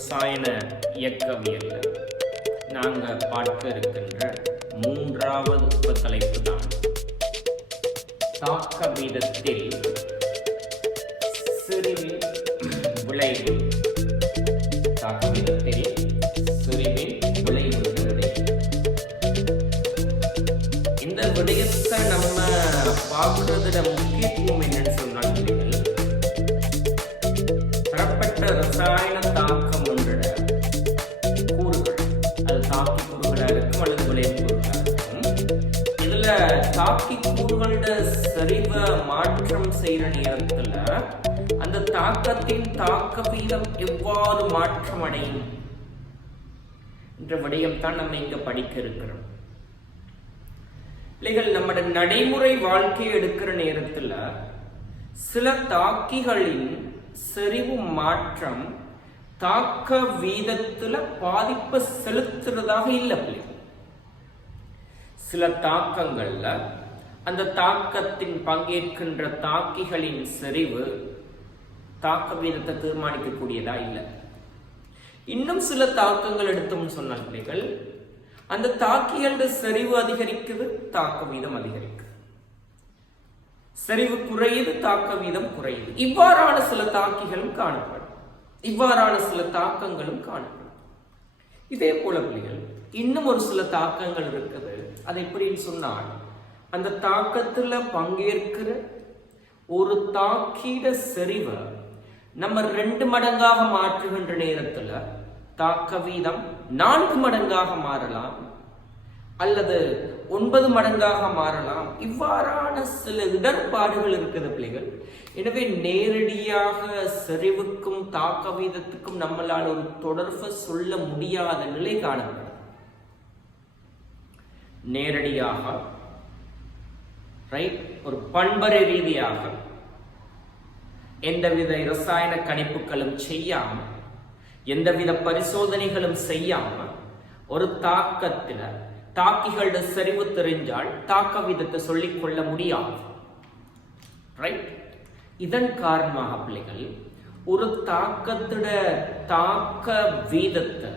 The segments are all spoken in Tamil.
ரசாயன இயக்கவியல்ல நாங்கள் பார்க்க இருக்கின்ற மூன்றாவது தலைப்பு தான் தாக்க வீதத்தில் செறிவின் விளைவு. தாக்க வீதத்தில் செறிவின் விளைவுகளுடைய இந்த விடயத்தை நம்ம பார்க்கறதுல முக்கியத்துவம் என்னன்னு சொன்னால் பெறப்பட்ட ரசாயன தாக்கம் என்ற கூறுகள், அது தாக்கி கூறுகளாக இருக்கும் அல்லது விளைவு கூறுகளாக இருக்கும். இதுல தாக்கி கூறுகளோட செறிவை மாற்றம் செய்யற நேரத்துல அந்த தாக்கத்தின் தாக்க வீதம் எவ்வாறு மாற்றம் அடையும் என்ற விடயம் தான் நம்ம இங்க படிக்க இருக்கிறோம். இல்லைகள், நம்முடைய நடைமுறை வாழ்க்கையை எடுக்கிற நேரத்துல சில தாக்கிகளின் செறிவு மாற்றம் தாக்க வீதத்துல பாதிப்பை செலுத்துறதாக இல்லை. சில தாக்கங்கள்ல அந்த தாக்கத்தின் பங்கேற்கின்ற தாக்கிகளின் செறிவு தாக்க வீதத்தை தீர்மானிக்கக்கூடியதா இல்லை. இன்னும் சில தாக்கங்கள் எடுத்தோம்னு சொன்னால் பிள்ளைகள், அந்த தாக்கிகளோட செறிவு அதிகரிக்குது, தாக்க வீதம் அதிகரிக்குது. செறிவு குறையுது, தாக்க வீதம் குறையுது. இவ்வாறான சில தாக்கிகளும் காணப்படும், இவ்வாறான சில தாக்கங்களும் காணப்படும். இதே போல பிள்ளைகள் இன்னும் ஒரு சில தாக்கங்கள் இருக்குது. அது எப்படின்னு சொன்னால், அந்த தாக்கத்துல பங்கேற்கிற ஒரு தாக்கிட செறிவை நம்ம 2 மடங்காக மாற்றுகின்ற நேரத்துல தாக்க வீதம் 4 மடங்காக மாறலாம் அல்லது 9 மடங்காக மாறலாம். இவ்வாறான சில இடர்பாடுகள் இருக்குது பிள்ளைகள். எனவே நேரடியாக செறிவுக்கும் தாக்க வீதத்துக்கும் நம்மளால் ஒரு தொடர்பை சொல்ல முடியாத நிலை காணப்படும். நேரடியாக ஒரு பண்பறை ரீதியாக எந்தவித இரசாயன கணிப்புகளும் செய்யாம, எந்தவித பரிசோதனைகளும் செய்யாம ஒரு தாக்கத்தில் தாக்கிகளோட செறிவு தெரிஞ்சால் தாக்க வீதத்தை சொல்லிக் கொள்ள முடியாது. இதன் காரணமாக பிள்ளைகள் ஒரு தாக்கத்தோட தாக்க வீதத்தை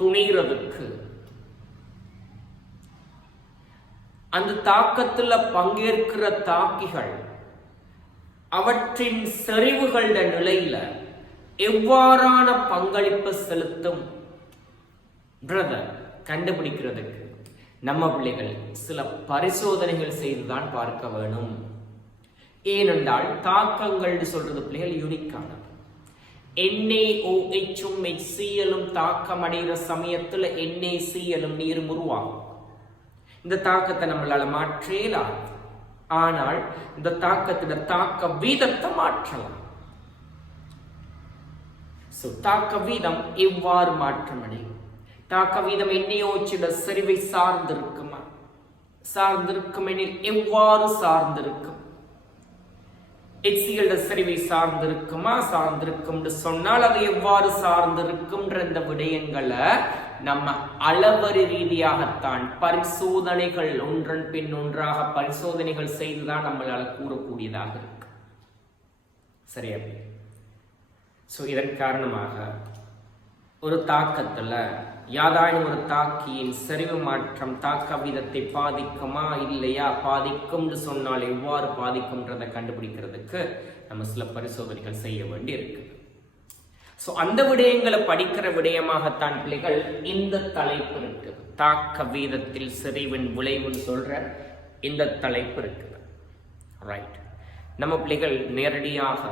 துணிகிறதுக்கு அந்த தாக்கத்துல பங்கேற்கிற தாக்கிகள் அவற்றின் செறிவுகளோட நிலையில எவ்வாறான பங்களிப்பு செலுத்தும் கண்டுபிடிக்கிறதுக்கு நம்ம பிள்ளைகள் சில பரிசோதனைகள் செய்துதான் பார்க்க வேணும். ஏனென்றால் தாக்கங்கள் சொல்றது பிள்ளைகள் யூனிக்கானது. NaOH-உம் HCl-உம் தாக்கம் அடைகிற சமயத்துல NaCl-உம் நீரும் உருவாகும். இந்த தாக்கத்தை நம்மளால மாற்றலாம், ஆனால் இந்த தாக்கத்திட தாக்க வீதத்தை மாற்றலாம். தாக்க வீதம் எவ்வாறு மாற்றம் அடையும்? தாக்க வீதம் NaOH செறிவை சார்ந்திருக்குமா? சார்ந்திருக்கும் எனில் எவ்வாறு சார்ந்திருக்கும்? HCl செறிவை சார்ந்திருக்குமா? சார்ந்திருக்கும் சொன்னால் அது எவ்வாறு சார்ந்திருக்கும்? இந்த விடயங்களை நம்ம அளவறி ரீதியாகத்தான் பரிசோதனைகள் ஒன்றன் பின் ஒன்றாக பரிசோதனைகள் செய்துதான் நம்மளால கூறக்கூடியதாக இருக்கு. சரியா? இதன் காரணமாக ஒரு தாக்கத்துல யாதாயும் ஒரு தாக்கியின் செறிவு மாற்றம் தாக்க வீதத்தை பாதிக்குமா இல்லையா? பாதிக்கும் சொன்னால் எவ்வாறு பாதிக்கும்ன்றதை கண்டுபிடிக்கிறதுக்கு நம்ம சில பரிசோதனைகள் செய்ய வேண்டி இருக்கு. அந்த விடயங்களை படிக்கிற விடயமாகத்தான் பிள்ளைகள் இந்த தலைப்பு இருக்கு. தாக்க வீதத்தில் செறிவின் விளைவுன்னு சொல்ற இந்த தலைப்பு இருக்கு. நம்ம பிள்ளைகள் நேரடியாக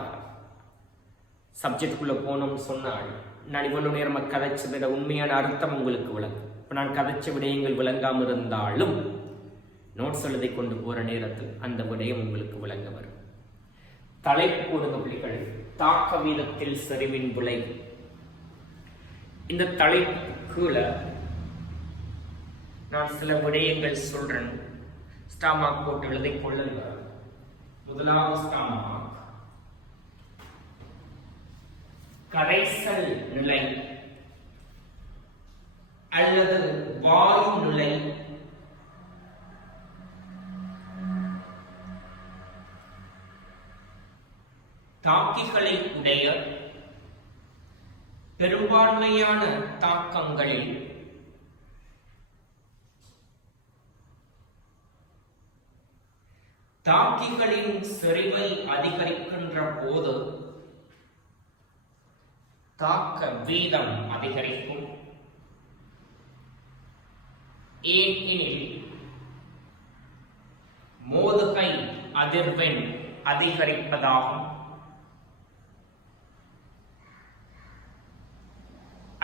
சப்ஜெக்டுக்குள்ள போனோம்னு சொன்னால், நான் இவ்வளவு நேரம் கதைச்சதோட உண்மையான அர்த்தம் உங்களுக்கு விளங்கும். இப்ப நான் கதைச்ச விடயங்கள் விளங்காம இருந்தாலும் நோட்ஸ் எழுதி கொண்டு போற நேரத்தில் அந்த விடயம் உங்களுக்கு விளங்க வரும். தலைப்பு கூடுங்க பிள்ளைகள், தாக்க வீதத்தில் செறிவின் விளைவு. இந்த தலைப்புல நான் சில விடயங்கள் சொல்றேன். ஸ்டாமாக் போட்டு எழுதி கொள்ளுங்க. முதலாவது ஸ்டாமாக் கரைசல் நிலை அல்லது வாயு நிலை தாக்கிகளை உடைய பெரும்பான்மையான தாக்கங்களில் தாக்கிகளின் செறிவை அதிகரிக்கின்ற போது தாக்க வீதம் அதிகரிக்கும். ஏனெனில் மோதுகை அதிர்வெண் அதிகரிப்பதாகும்.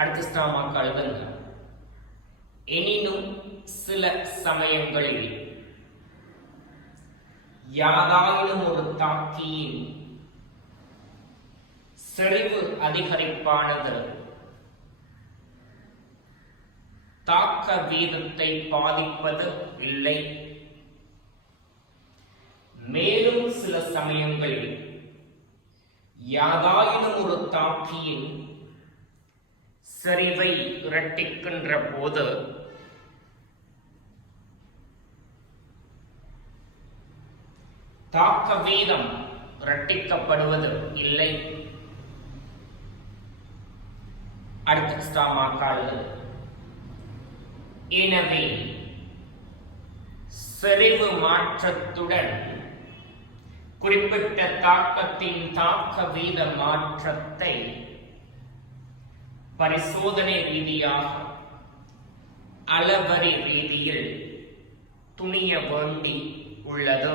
அடுத்த ஸ்டாமாக்கு எழுதுங்க. எனினும் சில சமயங்களில் யாதாயினும் ஒரு தாக்கியின் செறிவு அதிகரிப்பானது தாக்க வீதத்தை பாதிப்பது இல்லை. மேலும் சில சமயங்களில் யாதாயினும் ஒரு தாக்கியின் செறிவை இரட்டிக்கின்ற போது தாக்க வீதம் இரட்டிக்கப்படுவது இல்லை. அடுத்த ஸ்டாமாக்கால் எனவே செறிவு மாற்றத்துடன் குறிப்பிட்ட தாக்கத்தின் தாக்க வீத மாற்றத்தை பரிசோதனை ரீதியாக அளவரி ரீதியில் துணிய வேண்டி உள்ளது.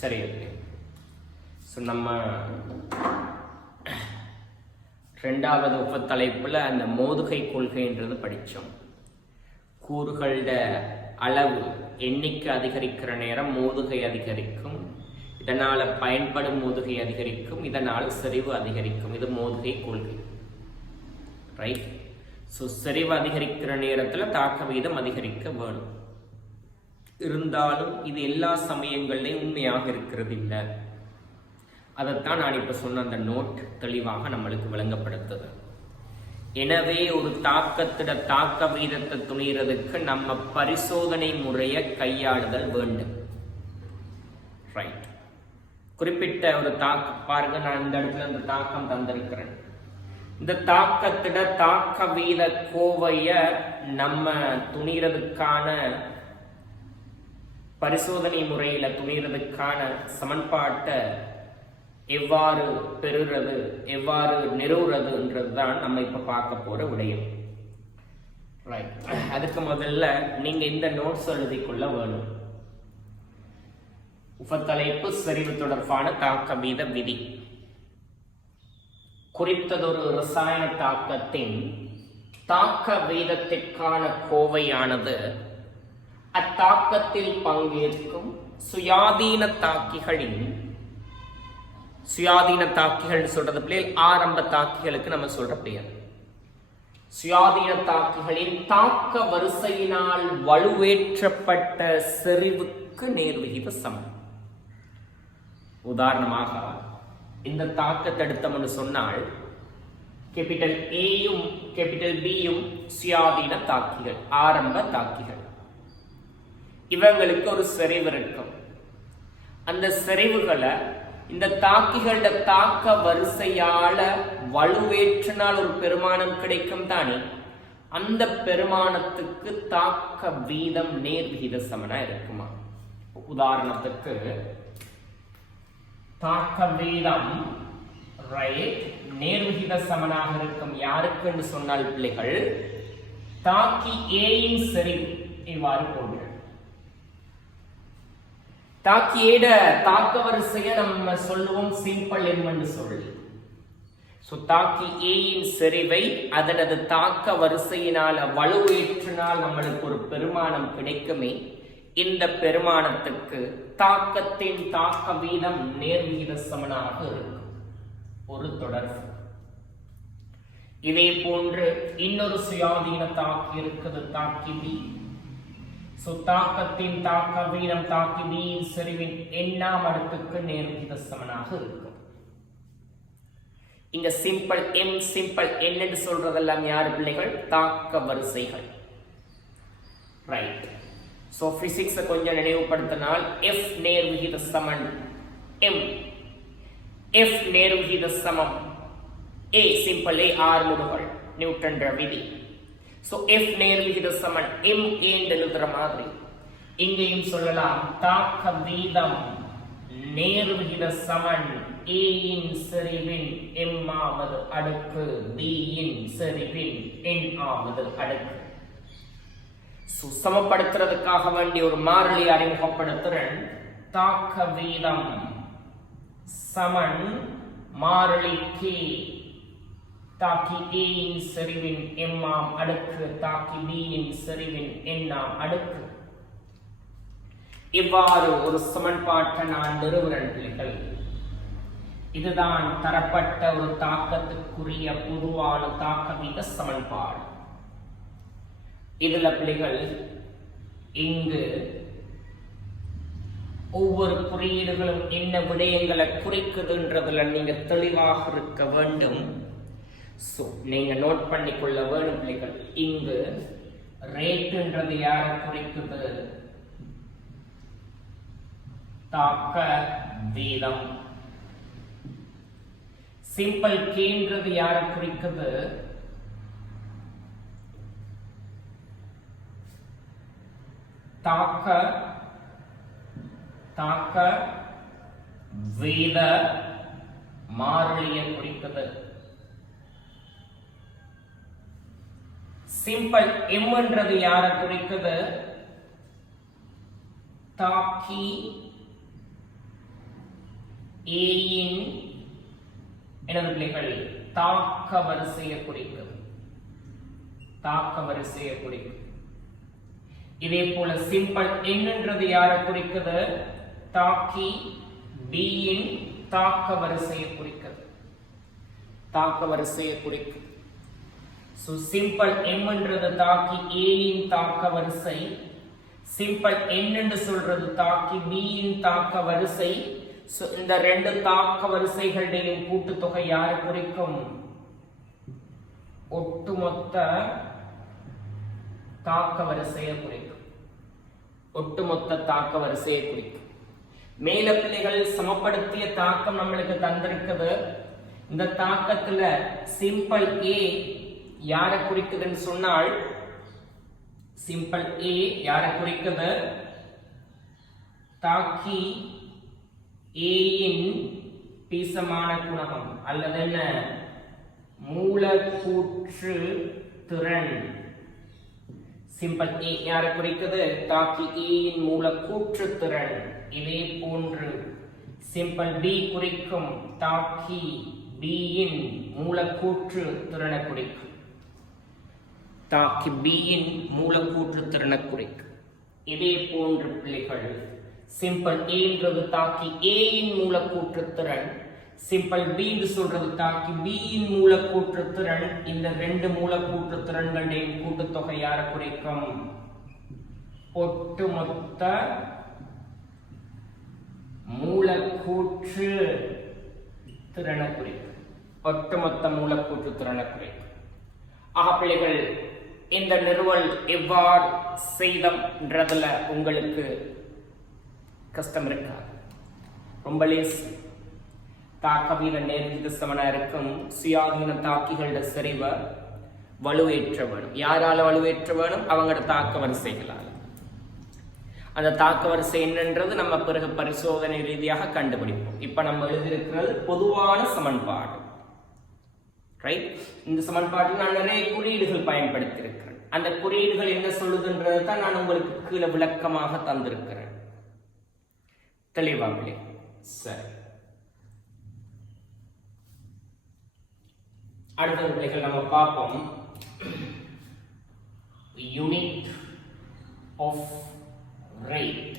சரி, நம்ம ரெண்டாவது உபத்தலைப்புல அந்த மோதுகை கொள்கைன்றது படித்தோம். கூறுகளோட அளவு எண்ணிக்கை அதிகரிக்கிற நேரம் மோதுகை அதிகரிக்கும், இதனால் பயன்படும் மோதுகை அதிகரிக்கும், இதனால் செறிவு அதிகரிக்கும். இது மோதுகை கொள்கை, ரைட்? ஸோ செறிவு அதிகரிக்கிற நேரத்தில் தாக்க வீதம் அதிகரிக்க வேணும். இருந்தாலும் இது எல்லா சமயங்கள்லையும் உண்மையாக இருக்கிறது இல்லை. அதைத்தான் நான் இப்போ சொன்ன அந்த நோட் தெளிவாக நம்மளுக்கு விளங்கப்படுத்துது. எனவே ஒரு தாக்கத்திட தாக்க வீதத்தை துணிகிறதுக்கு நம்ம பரிசோதனை முறையை கையாளுதல் வேண்டும், ரைட்? குறிப்பிட்ட ஒரு பாருங்க, நான் இந்த இடத்துல இந்த தாக்கம் தந்திருக்கிறேன். இந்த தாக்கத்திட தாக்க வீத கோவைய நம்ம துணிகிறதுக்கான பரிசோதனை முறையில துணிகிறதுக்கான சமன்பாட்டை எவ்வாறு பெறுறது, எவ்வாறு நிறுவுறதுன்றதுதான் நம்ம இப்ப பார்க்க போற விடயம், ரைட்? அதுக்கு முதல்ல நீங்க இந்த நோட்ஸ் எழுதிக்கொள்ள வேணும். உபத்தலைப்பு செறிவு தொடர்பான தாக்க வீத விதி. குறித்ததொரு ரசாயன தாக்கத்தின் தாக்க வீதத்திற்கான கோவையானது அத்தாக்கத்தில் பங்கேற்கும் சுயாதீன தாக்கிகளின், சுயாதீன தாக்கிகள் சொல்றது பிள்ளைகள் ஆரம்ப தாக்கிகளுக்கு நம்ம சொல்ற பெயர், சுயாதீன தாக்கிகளின் தாக்க வரிசையினால் வலுவேற்றப்பட்ட செறிவுக்கு நேர்விகித சமம். உதாரணமாக இந்த தாக்கத்தை எடுத்தோம்னு சொன்னால் கேபிட்டல் ஏயும் கேபிட்டல் பியும் சுயாதீன தாக்கிகள், ஆரம்ப தாக்கிகள். இவங்களுக்கு ஒரு செறிவு இருக்கும். அந்த செறிவுகளை இந்த தாக்கிகளோட தாக்க வரிசையால வலுவேற்றினால் ஒரு பெருமானம் கிடைக்கும் தானே, அந்த பெருமானத்துக்கு தாக்க வீதம் நேர்விகித சமனா இருக்குமா? உதாரணத்துக்கு தாக்க வீதம் ரைட் நேர்விகித சமனாக இருக்கும் யாருக்கு சொன்னால் பிள்ளைகள், தாக்கி ஏயின் செறிவு இவ்வாறு போடுங்கள். தாக்கியேட தாக்க வரிசையை நம்ம சொல்லுவோம் சிம்பிள் என்று சொல்லி. தாக்கி ஏயின் செறிவை அதனது தாக்க வரிசையினால வலுவேற்றினால் நம்மளுக்கு ஒரு பெருமானம் கிடைக்குமே, இந்த பெருமானத்துக்கு தாக்கத்தின் தாக்க வீதம் நேர்விகித சமனாக இருக்கும், ஒரு தொடர்பு. இதே போன்று இன்னொரு சுயாதீன தாக்கி இருக்குது, தாக்கி பி. தாக்கத்தின் தாக்க வீதம் தாக்கி பியின் செறிவின் எண்ணாம் அடுக்குக்கு நேர்விகித சமனாக இருக்கும். இங்க சிம்பிள் எம் சிம்பிள் என் என்று சொல்றதெல்லாம் யாரு பிள்ளைகள்? தாக்க வரிசைகள், ரைட்? ஸோ பிசிக்ஸை கொஞ்சம் நினைவுபடுத்தினால் எஃப் நேர் விகித சமன் எம், எஃப் நேர் விகித சமம் ஏ, சிம்பிள் ஏ ஆர்முடுகள் நியூட்டன் விதி. ஸோ எஃப் நேர் விகித சமன் எம் ஏன்னு எழுதுற மாதிரி இங்கேயும் சொல்லலாம் தாக்க வீதம் நேர் விகித சமன் A இன் செறிவின் m ஆவது அடுக்கு B இன் செறிவின் n ஆவது அடுக்கு. சமப்படுத்துறதுக்காக வேண்டிய ஒரு மாறிலி அறிமுகப்படுத்துறேன். தாக்க வீதம் சமன் மாறிலி K தாக்கி A இன் செறிவின் m ஆம் அடுக்கு தாக்கி B இன் செறிவின் n ஆம் அடுக்கு. இவ்வாறு ஒரு சமன்பாட்டை நான் நிறுவுறேன் பிள்ளைகள். இதுதான் தரப்பட்ட ஒரு தாக்கத்துக்குரிய பொதுவான தாக்க வீத சமன்பாடு. இதுல பிள்ளைகள் இங்கு ஒவ்வொரு குறியீடுகளும் என்ன விடயங்களை குறிக்குதுன்றதுல நீங்க தெளிவாக இருக்க வேண்டும். நீங்க நோட் பண்ணிக்கொள்ள வேண்டும் பிள்ளைகள். இங்கு ரேட்ன்றது யாரை குறிக்குது? தாக்க வீதம். சிம்பிள் கேன்றது யாரை குறிக்குது? தாக்க வீத மாறிலியை குறிக்குது. சிம்பிள் எம்ன்றது யாரை குறிக்குது? தாக்கி ஏயின் எனது பிள்ளைகள் தாக்க வரிசையை குறிக்கும். தாக்க வரிசையை குறிக்கும். இதே போல சிம்பிள் என்னன்றது யாரை குறிக்குது? தாக்கி B இன் தாக்க வரிசையை குறிக்குது. தாக்க வரிசையை குறிக்கும். சோ சிம்பிள் எம்ன்றது தாக்கி A இன் தாக்க வரிசை, சிம்பிள் n என்று சொல்றது தாக்கி B இன் தாக்க வரிசை. இந்த ரெண்டு தாக்க வரிசைகளுடைய கூட்டுத்தொகை யாரை குறிக்கும்? ஒட்டுமொத்த தாக்க வரிசையை குறிக்கும். ஒட்டுமொத்த தாக்க வரிசையை குறிக்கும். மேல பிள்ளைகள் சமப்படுத்திய தாக்கம் நம்மளுக்கு தந்திருக்குது. இந்த தாக்கத்துல சிம்பிள் A யாரை குறிக்குதுன்னு சொன்னால், சிம்பிள் A யாரை குறிக்குது? தாக்கி A இன் பீசமான குணகம் அல்லது என்ன மூலக்கூற்று திறன். சிம்பிள் A யாரை குறிக்குது? தாக்கி A இன் மூலக்கூற்று திறன். இதே போன்று சிம்பிள் B குறிக்கும் தாக்கி B இன் மூலக்கூற்று திறனை குறிக்கும். தாக்கி B இன் மூலக்கூற்று திறனை குறிக்கும். இதே போன்று பிள்ளைகள் சிம்பிள் A என்றது தாக்கி A இன் மூலக்கூற்று திறன், சிம்பிள் B என்று சொல்றது தாக்கி B இன் மூலக்கூற்று திறன். இந்த ரெண்டு மூலக்கூற்று திறன்களுடைய கூட்டுத்தொகை யாரை குறிக்கும்? ஒட்டுமொத்த மூலக்கூற்று திறனை குறிக்கும். ஒட்டுமொத்த மூலக்கூற்று திறனை குறிக்கும். ஆக பிள்ளைகள், இந்த நிறுவல் எவ்வாறு செய்தம்ன்றதுல உங்களுக்கு கஷ்டம் இருக்காது. ரொம்ப லேஸ். தாக்க வீத நேர்விகித சமனா இருக்கும் சுயாதீன தாக்கிகளோட செறிவை வலுவேற்ற வேணும். யாரால வலுவேற்ற வேணும்? அவங்களோட தாக்க வரிசைகளால். அந்த தாக்க வரிசை என்னன்றது நம்ம பிறகு பரிசோதனை ரீதியாக கண்டுபிடிப்போம். இப்ப நம்ம எழுதியிருக்கிறது பொதுவான சமன்பாடு. ரைட்? இந்த சமன்பாட்டில் நான் நிறைய குறியீடுகள் பயன்படுத்தி இருக்கிறேன். அந்த குறியீடுகள் என்ன சொல்லுதுன்றது தான் நான் உங்களுக்கு கீழே விளக்கமாக தந்திருக்கிறேன். தெளிவாங்களே? சரி, அடுத்த பிள்ளைகள் நம்ம பார்ப்போம். Unit of rate.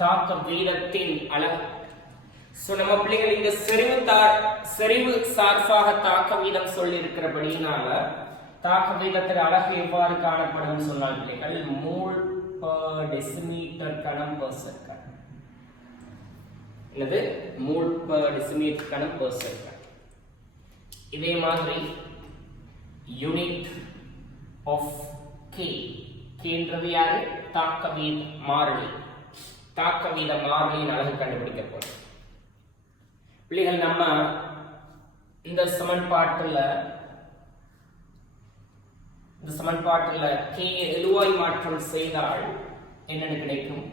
தாக்க வீதத்தின் அளவு. நம்ம பிள்ளைகள் இங்க செறிவு சார்பாக தாக்க வீதம் சொல்லி இருக்கிறபடினால தாக்க வீதத்தின் அழகு எவ்வாறு காணப்படும் சொன்னால் பிள்ளைகள் மோல் per decimeter கணம் per second. என்னது? மோல் per decimeter கணம் per second. இதே மாதிரி யூனிட் ஆஃப் K கேன்றது யாரு? தாக்க வீத மாறிலி. தாக்க வீத மாறிலியின் அலகு கண்டுபிடிக்க போறோம். பிள்ளைகள், நம்ம இந்த சமன்பாட்டுல k எழுவாய் மாற்றம் செய்தால் என்னன்னு கிடைக்கும்?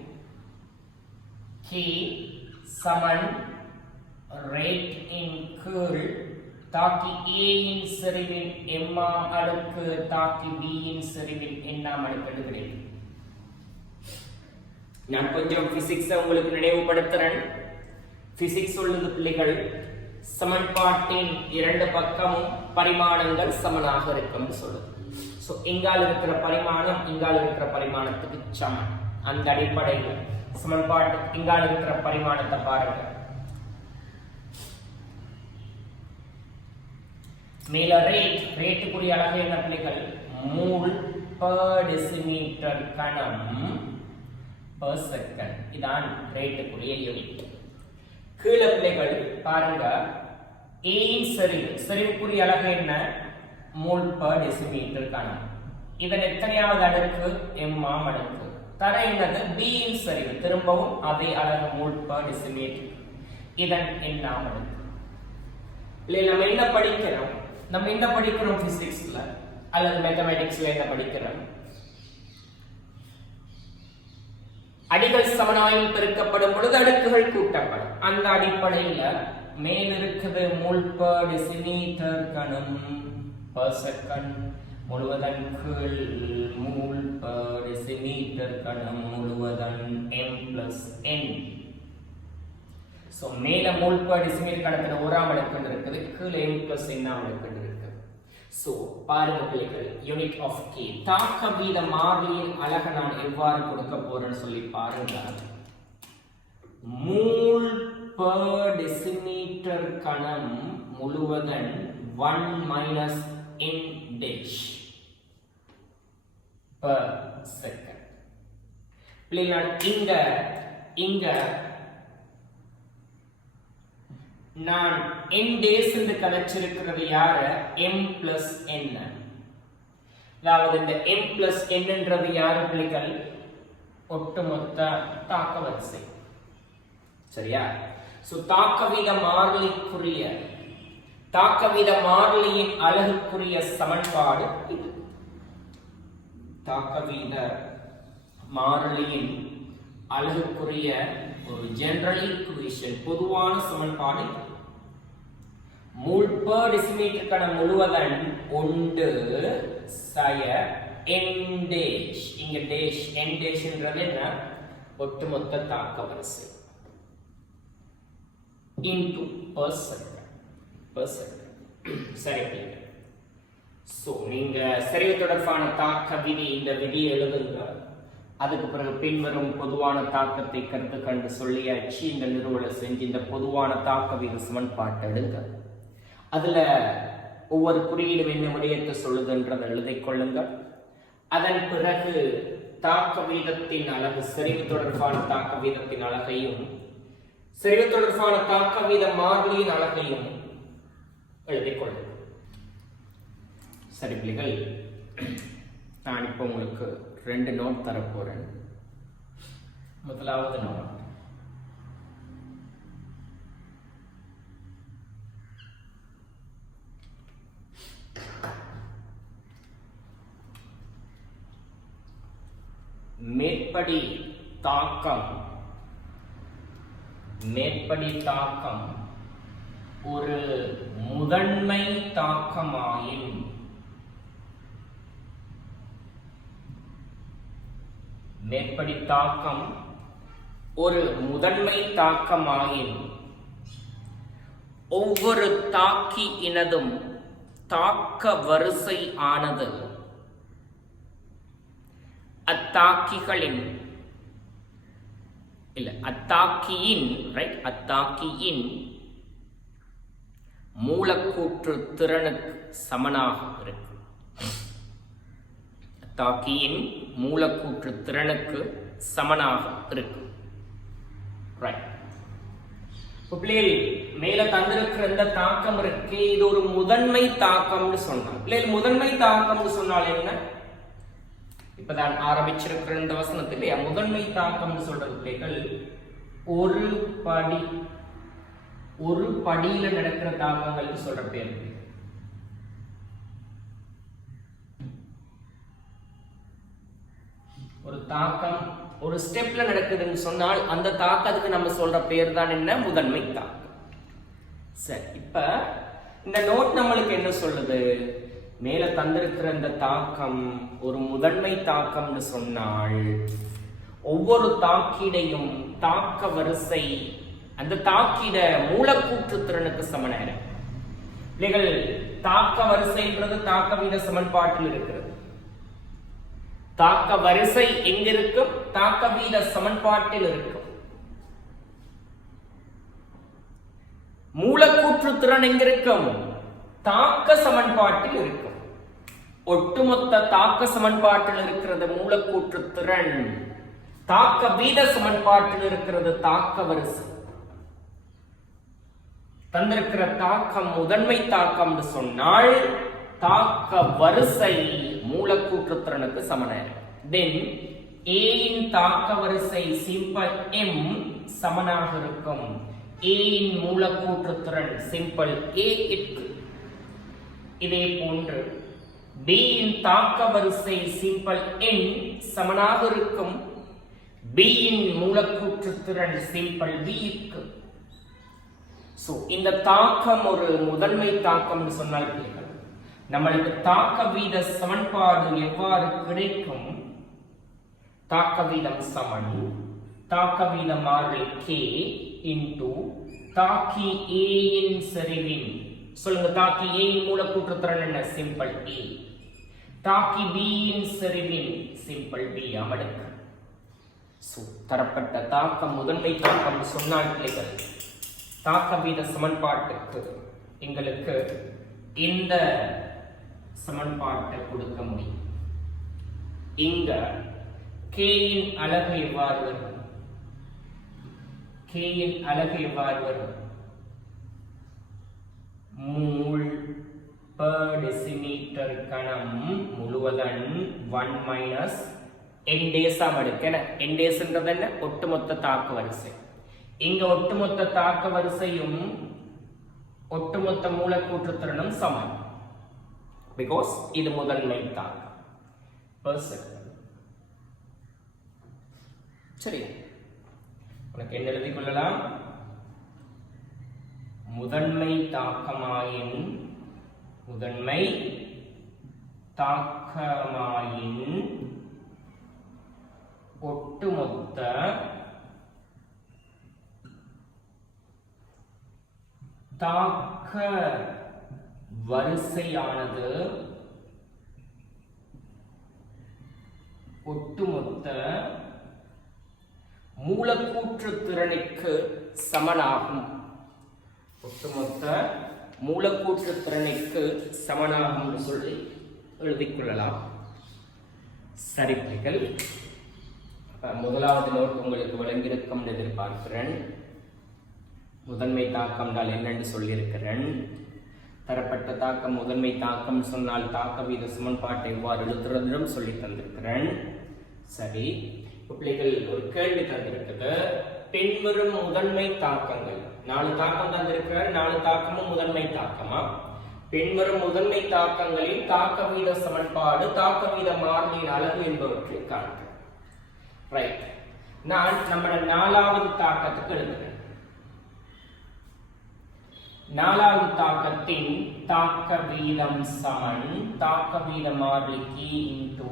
k சமன் ரேட் இன் கீழ் தாக்கி a இன் செறிவின் m-ஆம் அடுக்கு தாக்கி b இன் செறிவின் n-ஆம் அடுக்கு கிடைக்கும். நான் கொஞ்சம் பிசிக்ஸ் உங்களுக்கு நினைவுபடுத்துறேன். பிசிக்ஸ் உள்ளது பிள்ளைகள், சமன்பாட்டின் இரண்டு பக்கமும் பரிமாணங்கள் சமனாக இருக்கும் சொல்லுது. சோ இங்கால இருக்கிற பரிமாணம் இங்கால இருக்கிற பரிமாணத்துக்கு சமம். அந்த அடிப்படையில் சமன்பாட்டு இங்கால இருக்கிற பரிமாணத்தை பாருங்க. மேல ரேட்டுக்குரிய அலகு என்ன பிள்ளைகள்? மூல் பர் டெசிமீட்டர் கணம் பர் செகண்ட். இதான் ரேட்டுக்குரிய யூனிட். கீழே பிள்ளைகள் பாருங்க, a இன் செறிவுக்குரிய அலகு என்ன? மூல் பர் டெசிமீட்டர் கணம். இதன் எத்தனையாவது அடுக்கு? m-ஆம் அடுக்கு. தர என்னது? b இன் செறிவு. திரும்பவும் அதே அலகு மூல் பர் டெசிமீட்டர். இதன் n-ஆம் அடுக்கு. நம்ம என்ன படிக்கிறோம் பிசிக்ஸ்ல அல்லது மேத்தமேட்டிக்ஸ்ல என்ன படிக்கிறோம்? அடிகள் சமனாயும் பெருக்கப்படும் பொழுது அடுக்குகள் கூட்டப்படும். அந்த அடிப்படையில மேல் இருக்குது மூல் பர் டெசிமீட்டர் கணம் பர் செகண்ட் முழுவதன் கீழ் மூல் பர் டெசிமீட்டர் கணம் முழுவதன் m+n. சோ மேல மூல் பர் டெசிமீட்டர் கணத்துல ஓராம் அடுக்கு இருக்குது, கீழே m+n ஆம் அடுக்கு இருக்குது. சோ பாருங்க பிள்ளைகள், யூனிட் ஆஃப் k தாக்க வீத மாறிலியின் அலகு நான் எவ்வாறு கொடுக்க போறேன்னு சொல்லி பாருங்க. மூல் பர் டெசிமீட்டர் கணம் முழுவதன் 1 - n டேஷ் பர் செகண்ட். பிள்ளைகள், இங்க நான் n டேஸ் என்று கணச்சிருக்கிறது யார? m+n. அதாவது இந்த m+n என்றது யாரு பிள்ளைகள்? ஒட்டுமொத்த தாக்க வரிசை. சரியா? சோ தாக்க வீத மாறிலியின் அலகுக்குரிய சமன்பாடு இது. தாக்க வீத மாறிலியின் அலகுக்குரிய ஒரு ஜெனரல் ஈக்குவேஷன், பொதுவான சமன்பாடு. மூல் பர் டெசிமீட்டர் கணம் முழுவதன் 1 சய n டேஷ். இங்க டேஷ் n டேஷ்ன்றது என்ன? ஒட்டுமொத்த தாக்க வரிசை into per second. சரி. சோ நீங்க செறிவு தொடர்பான தாக்க விதி, இந்த விதியை எழுதுங்க. அதுக்கு பிறகு பின்வரும் பொதுவான தாக்கத்தை கருத்து கண்டு சொல்லியாச்சு. இந்த நிறுவலை செஞ்சு இந்த பொதுவான தாக்க வீத சமன்பாட்டை எடுங்க. அதுல ஒவ்வொரு குறியீடு என்ன விடயத்தை சொல்லுதுன்றதை எழுதிக் கொள்ளுங்கள். அதன் பிறகு தாக்க வீதத்தின் அலகு, செறிவு தொடர்பான தாக்க வீதத்தின் அலகையும் செறிவு தொடர்பான தாக்க வீத மாறிலியின் அலகையும் எழுதிக் கொள்ளுங்கள். சரி பிள்ளைகள், நான் இப்போ உங்களுக்கு 2 நோட் தரப்போறேன். முதலாவது நோட், மேற்படி தாக்கம் ஒரு முதன்மை தாக்கமாயின் மேற்படி தாக்கம் ஒரு முதன்மை தாக்கமாயின் ஒவ்வொரு தாக்கி இனதும் தாக்க வரிசை ஆனது அத்தாக்கியின் மூலக்கூற்று திறனுக்கு சமனாக இருக்கு. தாக்கியின் மூலக்கூற்று திறனுக்கு சமனாக இருக்கு. மேல தந்திருக்கிற இந்த தாக்கம் இருக்கு, இது ஒரு முதன்மை தாக்கம்னு சொன்னார். முதன்மை தாக்கம்னு சொன்னால் என்ன? இப்பதான் ஆரம்பிச்சிருக்கிற இந்த வசனத்தில் இல்லையா, முதன்மை தாக்கம் சொல்றது பிள்ளைகள் ஒரு படியில நடக்கிற தாக்கங்களுக்கு சொல்ற பேர். ஒரு தாக்கம் ஒரு ஸ்டெப்ல நடக்குதுன்னு சொன்னால் அந்த தாக்கத்துக்கு நம்ம சொல்ற பேர் தான் என்ன, முதன்மை தாக்கம். சரி, இப்ப இந்த நோட் நம்மளுக்கு என்ன சொல்லுது, மேல தந்திருக்கிற இந்த தாக்கம் ஒரு முதன்மை தாக்கம்னு சொன்னால் ஒவ்வொரு தாக்கீடையும் தாக்க வரிசை அந்த தாக்கீட மூலக்கூற்று திறனுக்கு சமனான பிள்ளைகள். தாக்க வரிசைன்றது தாக்க வீத சமன்பாட்டில் இருக்கிறது. தாக்க வரிசை எங்க இருக்கும், தாக்க வீத சமன்பாட்டில் இருக்கும். மூலக்கூற்று திறன் எங்க இருக்கும், தாக்க சமன்பாட்டில் இருக்கும். ஒட்டுமொத்த தாக்க சமன்பாட்டில் இருக்கிறது மூலக்கூற்று திறன், தாக்க வீத சமன்பாட்டில் இருக்கிறது தாக்க வரிசை. தந்திருக்கிற தாக்கம் முதன்மை தாக்கம் சொன்னால் தாக்க வரிசை மூலக்கூற்று திறனுக்கு சமனான. தென் A இன் தாக்க வரிசை சிம்பிள் M சமனாக இருக்கும் A இன் மூலக்கூற்று திறன் சிம்பிள் A க்கு. இதே போன்று B இன் தாக்க வரிசை சிம்பிள் N சமனாக இருக்கும் B இன் மூலக்கூற்று திறன் சிம்பிள் B க்கு. சோ இந்த தாக்கம் ஒரு முதன்மை தாக்கம் சொன்னால் நம்மளுக்கு தாக்க வீத சமன்பாடு எவ்வாறு கிடைக்கும், தாக்க வீதம் சமன் தாக்க வீத மாறிலி k இன்டு தாக்கி A இன் செறிவின், சொல்லுங்க, தாக்கி A இன் மூலக்கூற்று திறன் என்ன, சிம்பிள் A, தாக்கி B இன் செறிவின் சிம்பிள் B அமடுக்கு. தரப்பட்ட தாக்கம் முதன்மை தாக்கம் சொன்னால் பிள்ளைகள் தாக்க வீத சமன்பாட்டுக்கு எங்களுக்கு இந்த சமன்பாட்டை கொடுக்க முடியும். இங்க k இன் அலகு எவ்வாறு வரும், k இன் அலகு எவ்வாறு வரும், மூல் per decimeter கணம் முழுவதன் 1 மைனஸ் எண்டேசா மடுக்க. எண்டேஸ்ன்றது என்ன, ஒட்டுமொத்த தாக்க வரிசை. இங்க ஒட்டுமொத்த தாக்க வரிசையும் ஒட்டுமொத்த மூலக்கூற்று திறனும் சமம். பிகாஸ் இது முதன்மை தாக்கம். சரி, உனக்கு என்ன எழுதிக் கொள்ளலாம், முதன்மை தாக்கமாயின் ஒட்டுமொத்த தாக்க வரிசையானது ஒட்டுமொத்த மூலக்கூற்று திறனுக்கு சமனாகும். ஒட்டுமொத்த மூலக்கூற்று திறனுக்கு சமனாகும் சொல்லி எழுதிக் கொள்ளலாம். சரி பிள்ளைகள், முதலாவது நோட் உங்களுக்கு வழங்கியிருக்கும் எதிர்பார்க்கிறேன். முதன்மை தாக்கம் என்னென்று சொல்லியிருக்கிறேன். தரப்பட்ட தாக்கம் முதன்மை தாக்கம் சொன்னால் தாக்க வீத சமன்பாட்டை எவ்வாறு எழுதுறதும் சொல்லி தந்திருக்கிறேன். சரி, பிள்ளைகள் ஒரு கேள்வி தந்திருக்குது, பின்வரும் முதன்மை தாக்கங்கள், 4 தாக்கம் தந்திருக்கிறார், 4 தாக்கமும் முதன்மை தாக்கமா, பின்வரும் முதன்மை தாக்கங்களில் தாக்க வீத சமன்பாடு தாக்க வீத மாறிலியின் அளவு என்பவற்றை காண்க. ரைட், நான் நம்ம 4வது தாக்கத்துக்கு எழுதுகிறேன். 4வது தாக்கத்தின் தாக்க வீதம் சமன் தாக்க வீத மாறிலிக்கு இன்டு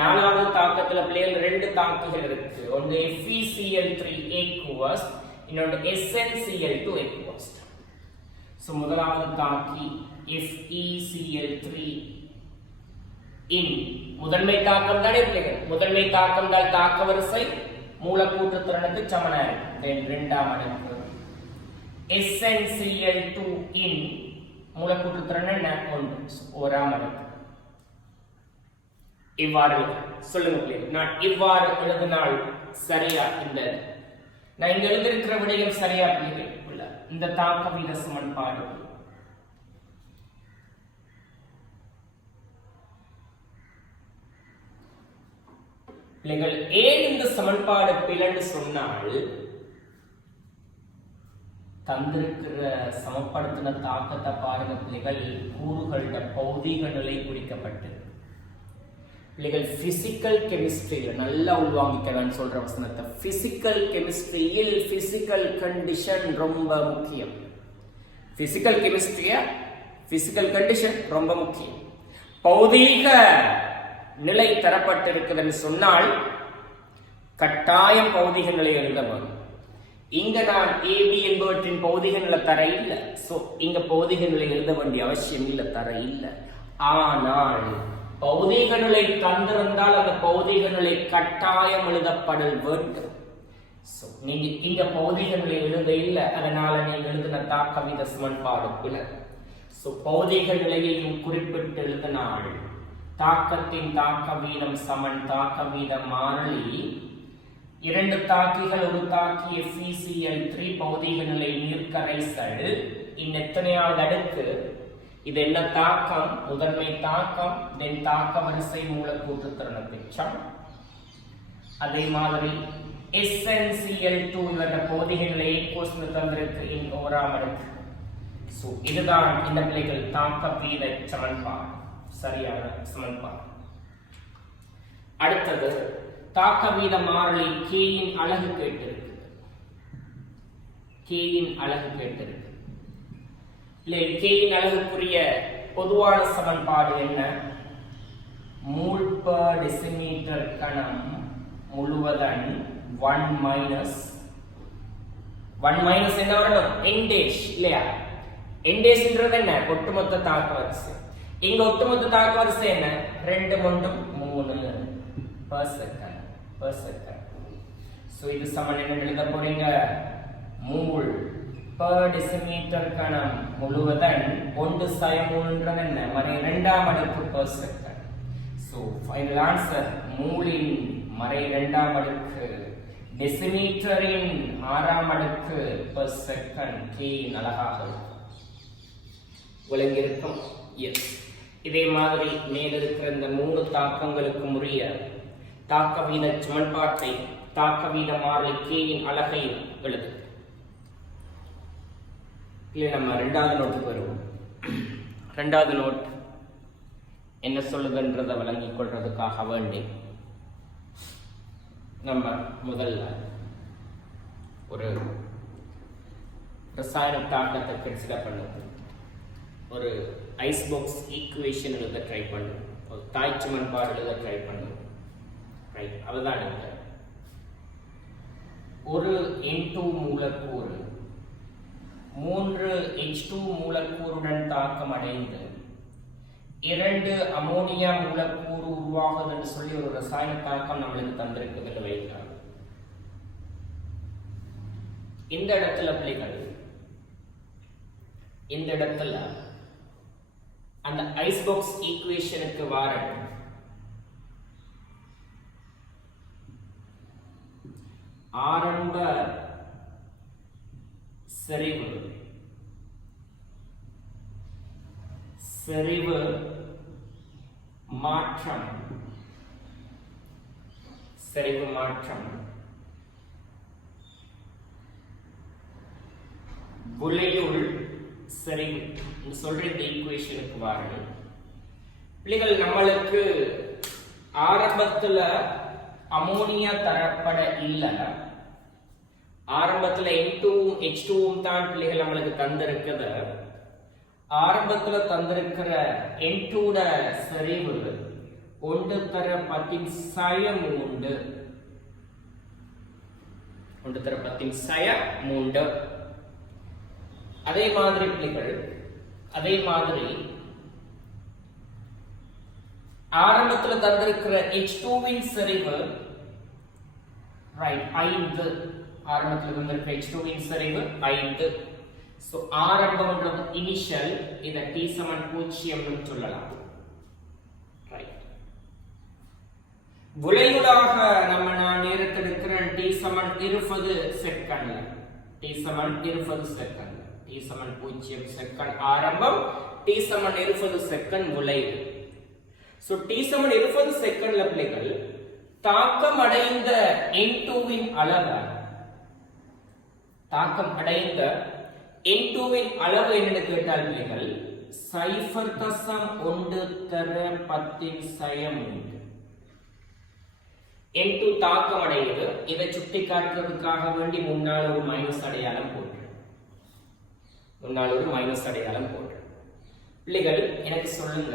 4வது தாக்கத்துல பிள்ளைகள் 2 தாக்குகள் இருக்கு. ஒன்று FeCl3 aqueous, இன்னொன்று SnCl2 aqueous. சோ முதலாவது தாக்கி FeCl3 இன் முதன்மை தாக்கம் தானே பிள்ளைகள், முதன்மை தாக்கம் தான் தாக்க வரிசை மூலக்கூற்று திறனுக்கு சமனா இருக்கு. இரண்டாம் அடுக்கு SnCl2 இன் மூலக்கூற்று திறன் என்ன, 1, ஓராம் அடுக்கு. இவ்வாறு சொல்லுங்க பிள்ளைகள், நான் இவ்வாறு எழுதினால் சரியா, இந்த நான் இங்க எழுதியிருக்கிற விடயம் சரியா பிள்ளைகள், இந்த தாக்க வீத சமன்பாடு பிள்ளைகள் ஏன் இந்த சமன்பாடு பிழைன்னு சொன்னால் தந்திருக்கிற சமப்படுத்தின தாக்கத்தை பாருங்க பிள்ளைகள். கூறுகளோட பௌதீக நிலை குறிக்கப்பட்டு பிள்ளைகள் பிசிக்கல் கெமிஸ்ட்ரியில நல்லா உள்வாங்கிக்கலான்னு சொல்ற வசனத்தை. பிசிக்கல் கெமிஸ்ட்ரியில் பிசிக்கல் கண்டிஷன் ரொம்ப முக்கியம். பிசிக்கல் கெமிஸ்ட்ரிய பிசிக்கல் கண்டிஷன் ரொம்ப முக்கியம். பௌதீக நிலை தரப்பட்டிருக்குதுன்னு சொன்னால் கட்டாயம் பௌதிக நிலை எழுத வரும். இங்க நான் ஏபி என்பவற்றின் பௌதிக நிலை தர இல்லை. சோ இங்க பௌதிக நிலை எழுத வேண்டிய அவசியம் இல்லை, தர இல்லை. ஆனால் பௌதிக நிலை தந்திருந்தால் அந்த பௌதிக நிலை கட்டாயம் எழுதப்படல் வேண்டும். நீங்க இங்க பௌதிக நிலை எழுத இல்லை, அதனால நீங்க எழுதின தாக்கவித சமன்பாடு பிழை. பௌதிக நிலையையும் குறிப்பிட்டு எழுதினால் தாக்கத்தின் தாக்க வீதம் சமன் தாக்க வீத மாறிலி இரண்டு தாக்கிகள் ஒரு தாக்கி FeCl3 பௌதிக நிலை நீர்க்கரைசல். எத்தனையாவது அடுக்கு? இது என்ன தாக்கம்? முதன்மை தாக்கம், தென் தாக்க வரிசை மூலக்கூற்று திறனப்பிச்சம். அதே மாதிரி SnCl2 இவற்ற பௌதிக நிலையை கோஷம் தந்திருக்கு ஓராம் அடுக்கு. இதுதான் இந்த பிள்ளைகள் தாக்க வீத சமன்பாடு, சரியான சமன்பாடு. அடுத்தது தாக்க வீத மாறிலி K இன் அலகு கேட்டிருக்கு. K இன் அலகு கேட்டிருக்கு. K இன் அலகுக்குரிய பொதுவான சமன்பாடு என்ன? மோல் பர் டெசிமீட்டர் கணம் முழுவதன் 1 மைனஸ் என்ன வரணும்? எண்டேஷ் இல்லையா? எண்டேஷ்ன்றது என்ன? ஒட்டுமொத்த தாக்க வரிசை. இங்க ஒட்டுமொத்த தாக்க வரிசை என்ன? 2 மொண்டும் 3 per second. இது சமன் என்ன எழுத போறீங்க? மோல் பர் டெசிமீட்டர் கணம் முழுவதன் 1/3 என்ன? மறை 2ஆம் அடுக்கு per second. Final answer Molin மறை 2ஆம் அடுக்கு டெசிமீட்டரின் 6ஆம் அடுக்கு per second. K இன் அலகாக விளங்கியிருக்கும். எஸ். இதே மாதிரி மேலிருக்கிற இந்த 3 தாக்கங்களுக்கு உரிய தாக்க வீத சமன்பாட்டை தாக்க வீத மாறிலி K இன் அலகையும் எழுது. இல்லை, நம்ம 2வது நோட்டுக்கு வருவோம். 2வது நோட் என்ன சொல்லுதுன்றதை விளங்கிக் கொள்றதுக்காக வேண்டி நம்ம முதல்ல ஒரு ரசாயன தாக்கத்தை கன்சிடர் பண்ணுது. ஒரு ஐஸ் பாக்ஸ் ஈக்குவேஷன் எழுத ட்ரை பண்ணும், ஒரு தாய் சமன்பாடு எழுத ட்ரை பண்ணும். ரைட், அதுதான் எழுத. ஒரு N2 மூலக்கூறு 3 H2 மூலக்கூறுடன் தாக்கம் அடைந்து 2 அமோனியா மூலக்கூறு உருவாகுது என்று சொல்லி ஒரு ரசாயன தாக்கம் நம்மளுக்கு தந்திருக்குது வைக்கிறார். இந்த இடத்துல பிள்ளைகள், இந்த இடத்துல அந்த ஐஸ் பாக்ஸ் ஈக்குவேஷனுக்கு வார ஆரம்ப செறிவு மாற்றம் விளையுள் செறிவு சொல்ற இந்த ஈக்குவேஷனுக்கு வாருங்க பிள்ளைகள். நம்மளுக்கு ஆரம்பத்துல அமோனியா தரப்பட இல்லை, ஆரம்பத்துல N2வும் H2வும் தான் பிள்ளைகள் நம்மளுக்கு தந்திருக்குது. ஆரம்பத்துல தந்திருக்கிற N2ட செறிவு 1/10⁻³ அதே மாதிரி பிள்ளைகள், அதே மாதிரி ஆரம்பத்துல தந்திருக்கிற H2வின் செறிவு 5. ஆரம்பத்துல தந்திருக்கிற H2வின் செறிவு 5. சோ ஆரம்பம்ன்றது இனிஷியல், இத T = 0 சொல்லலாம். ரைட். விளைவுடாக நம்ம நான் நேரத்தெடுக்கிற T = 20 செகண்ட்ல, T = 20 செகண்ட், T = 0 செகண்ட் ஆரம்பம், T = 20 செகண்ட் விளைவு. சோ T = 20 செகண்ட்ல பிள்ளைகள் தாக்கம் அடைந்த N2வின் அளவு N2வின் அளவு என்னன்னு கேட்டால் பிள்ளைகள் 0.1 தர 10⁻3. N2 தாக்கம் அடையுது. இதை சுட்டி காட்டுறதுக்காக வேண்டி முன்னால் ஒரு மைனஸ் அடையாளம் போட்டு பிள்ளைகள் எனக்கு சொல்லுங்க,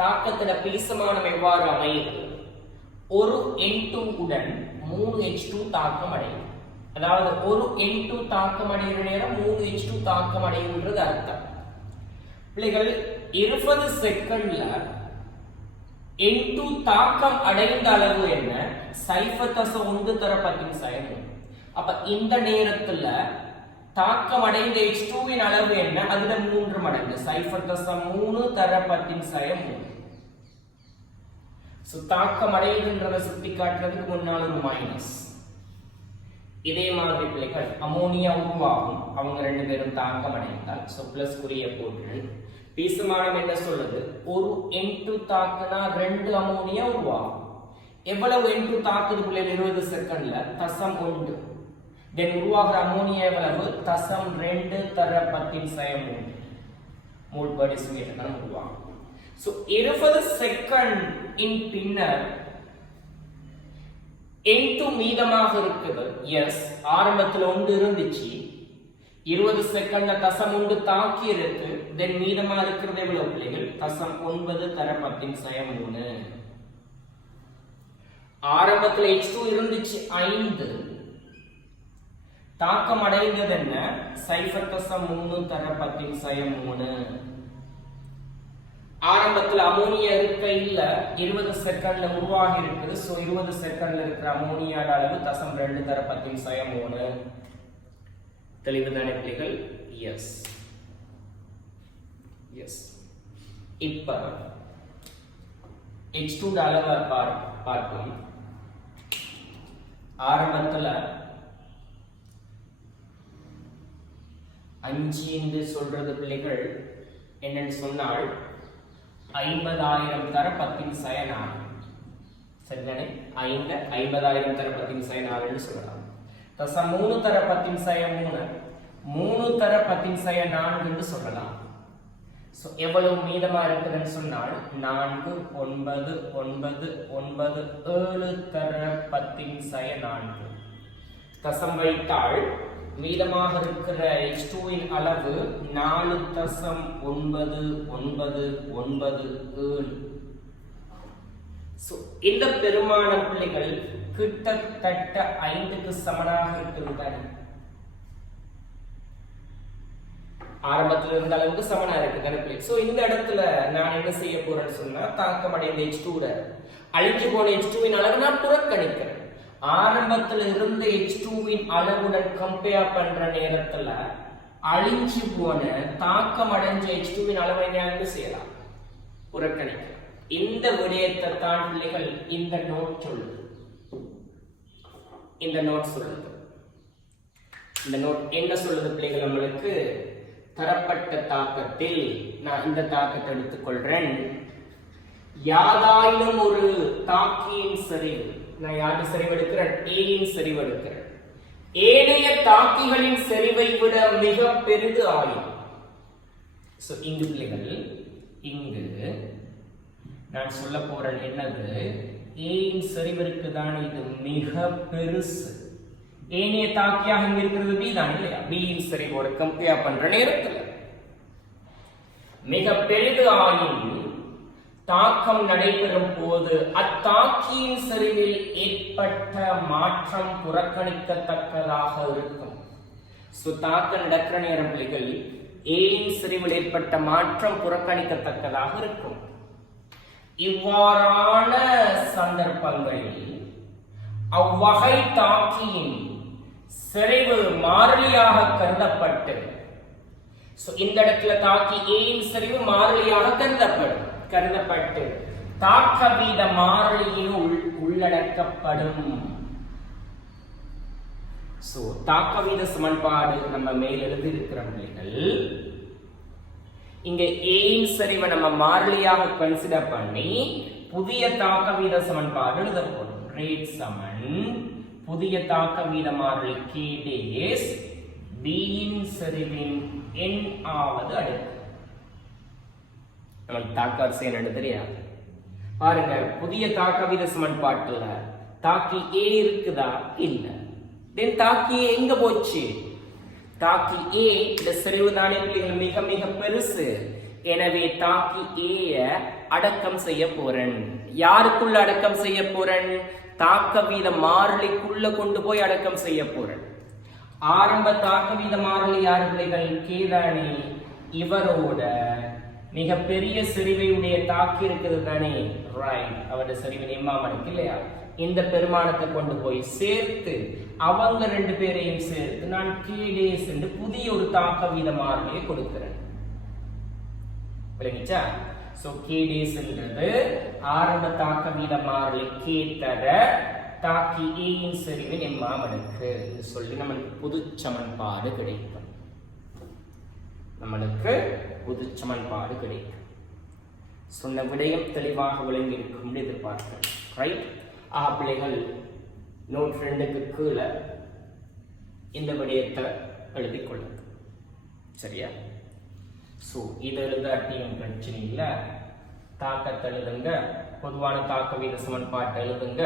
தாக்கத்தில பீசமானம் எவ்வாறு அமையுது? ஒரு N2 உடன் 3H2 தாக்கம் அடையும். அதாவது ஒரு N2 தாக்கம் அடைகிற நேரம் 3H2 தாக்கம் அடையும்ன்றது அர்த்தம். பிள்ளைகள் 20 செகண்ட்ல N2 தாக்கம் அடைந்த அளவு என்ன? 0.1 தர 10⁻3. அப்ப இந்த நேரத்துல தாக்கம் அடைந்த H2வின் அளவு என்ன? அதுல 3 மடங்கு 0.3 தர 10⁻3. தாக்கம் அடையுதுன்றதை சுட்டி காட்டுறதுக்கு முன்னால் ஒரு மைனஸ். இதே மாதிரி பிள்ளைகள் அமோனியா உருவாகும். அவங்க 2 பேரும் தாக்கம் அடைந்தால் பிளஸ் குறிய போட்டு பீசமானம் என்ன சொல்லுது? ஒரு N2 தாக்குனா 2 அமோனியா உருவாகும். எவ்வளவு N2 தாக்குது பிள்ளைகள்? 20 செகண்ட்ல 0.1. தென் உருவாகிற அமோனியா எவ்வளவு? 0.2 தர 10⁻3 மோல் பர் டெசிமீட்டர் உருவாகும். 20 செகண்ட் இன் பின்னர் N2 மீதமாக இருக்குது. எஸ், ஆரம்பத்தில் 1 இருந்துச்சு. 20 செகண்ட்ல 0.1 தாக்கி இருக்கு. தென் மீதமா இருக்கிறது எவ்வளவு பிள்ளைகள்? 0.9 தர 10⁻3. ஆரம்பத்தில் H2 இருந்துச்சு 5. தாக்கம் அடைந்தது என்ன? 0.3 தர 10⁻3. ஆரம்பத்தில் அமோனியா இருக்க இல்ல, 20 செகண்ட்ல உருவாகி இருக்குது. 20 செகண்ட்ல இருக்கிற அமோனியாட அளவு 0.2 தர 10⁻3. தெளிவுதானே பிள்ளைகள்? எஸ். இப்ப H2 அளவை பார்ப்போம். ஆரம்பத்துல 5 என்று சொல்றது பிள்ளைகள் என்னன்னு சொன்னால் 50,000 தர 10⁻4. சரிதானே? 50,000 தர 10⁻4 சொல்லலாம். 3 தர 10⁻3, 3 தர 10⁻4 சொல்லலாம். எவ்வளவு மீதமா இருக்குதுன்னு சொன்னால் 4, 9, 9, 9, 7 தர 10⁻4. தசம் வைத்தால் மீதமாக இருக்கிற H2வின் அளவு 4.997. இந்த பெருமான பிள்ளைகள் கிட்டத்தட்ட 5க்கு சமனாக இருக்கிறது. ஆரம்பத்தில் இருந்த அளவுக்கு சமனா இருக்கு. இந்த இடத்துல நான் என்ன செய்ய போறேன்னு சொன்னா, தாக்கம் அடைந்த H2 அழிஞ்சு போன H2வின் அளவு நான் புறக்கணிக்கிறேன். ஆரம்பத்தில் இருந்த H2வின் அளவுடன் கம்பேர் பண்ற நேரத்துல அழிஞ்சு போன தாக்கம் அடைஞ்ச H2வின் அளவை என்ன செய்யலாம்? புறக்கணிக்கலாம். இந்த விடயத்தை தான் பிள்ளைகள் இந்த நோட் சொல்லுது. இந்த நோட் என்ன சொல்லுது பிள்ளைகள்? நம்மளுக்கு தரப்பட்ட தாக்கத்தில் நான் இந்த தாக்கத்தை எடுத்துக்கொள்றேன். யாதாயிலும் ஒரு தாக்கியின் சரிவு, நான் யாரு சரிவு எடுக்கிறேன்? ஏயின் சரிவு எடுக்கிறேன். ஏனைய தாக்கிகளின் சரிவை விட மிக பெரிது ஆயும். இங்கு பிள்ளைகள், இங்கு நான் சொல்ல போறேன் என்னது? ஏயின் சரிவு இருக்குதான, இது மிக பெருசு. ஏனைய தாக்கியாக இங்க இருக்கிறது பி தான் இல்லையா? பியின் சரிவோட கம்பேர் பண்ற நேரத்தில் மிக பெரிது ஆயும் தாக்கம் நடைபெறும் போது அத்தாக்கியின் சரிவில் ஏற்பட்ட மாற்றம் புறக்கணிக்கத்தக்கதாக இருக்கும். தாக்கம் நடக்கிற நேரம் பிள்ளைகள் ஏயின் சரிவில் ஏற்பட்ட மாற்றம் புறக்கணிக்கத்தக்கதாக இருக்கும். இவ்வாறான சந்தர்ப்பங்களில் அவ்வகை தாக்கியின் செறிவு மாறிலியாக கருதப்பட்டு, இந்த இடத்துல தாக்கி ஏயின் செறிவு மாறிலியாக கருதப்பட்டு தாக்க வீத மாறிலியினுள் உள்ளடக்கப்படும். தாக்க வீத சமன்பாடு நம்ம மேல் எழுதி இருக்கிற பிள்ளைகள், இங்க ஏயின் சரிவை நம்ம மாறிலியாக கன்சிடர் பண்ணி புதிய தாக்க வீத சமன்பாடு எழுத போறோம். ரேட் சமன் புதிய தாக்க வீத மாறிலி k days b இன் செறிவின் n ஆவது அடுக்கு. நமக்கு தாக்க வரிசை என்னன்னு தெரியாது. பாருங்க, புதிய தாக்க வீத சமன்பாட்டுல தாக்கி a இருக்குதா? இல்ல. தென் தாக்கி a எங்க போச்சு? தாக்கி a இந்த செறிவு தானே பிள்ளைகள் மிக மிக பெருசு. எனவே தாக்கி a அடக்கம் செய்ய போறேன். யாருக்குள்ள அடக்கம் செய்ய போறேன்? தாக்க வீத மாறிலிக்குள்ள கொண்டு போய் அடக்கம் செய்ய போறேன். ஆரம்ப தாக்க வீத மாறிலி யாரு பிள்ளைகள்? கேதானே. இவரோட மிக பெரிய செறிவையுடைய தாக்கி இருக்குது தானே, ரைட். அவருடைய செறிவின் எம்மாமனுக்கு இல்லையா? இந்த பெருமானத்தை கொண்டு போய் சேர்த்து அவங்க ரெண்டு பேரையும் சேர்த்து நான் k days என்று புதிய ஒரு தாக்க வீத மாறிலியை கொடுக்கிறேன். விளங்கிச்சா? சோ k days என்றது ஆரம்ப தாக்க வீத மாறிலி k தர தாக்கி a இன் செறிவின் எம்மாமனுக்கு சொல்லி நமக்கு பொது சமன்பாடு கிடைக்கும். நம்மளுக்கு பொது சமன்பாடு கிடைக்கும். சொன்ன விடயம் தெளிவாக விளங்கி இருக்கும் எதிர்பார்க்கிறேன். ரைட். பிள்ளைகள் நோட் 2க்கு கீழே இந்த விடயத்தை எழுதி கொள்ளுங்க. சரியா? சோ இது எழுதாட்டியும் பிரச்சனை இல்லை. தாக்கத்தை எழுதுங்க, பொதுவான தாக்க வீத சமன்பாட்டை எழுதுங்க.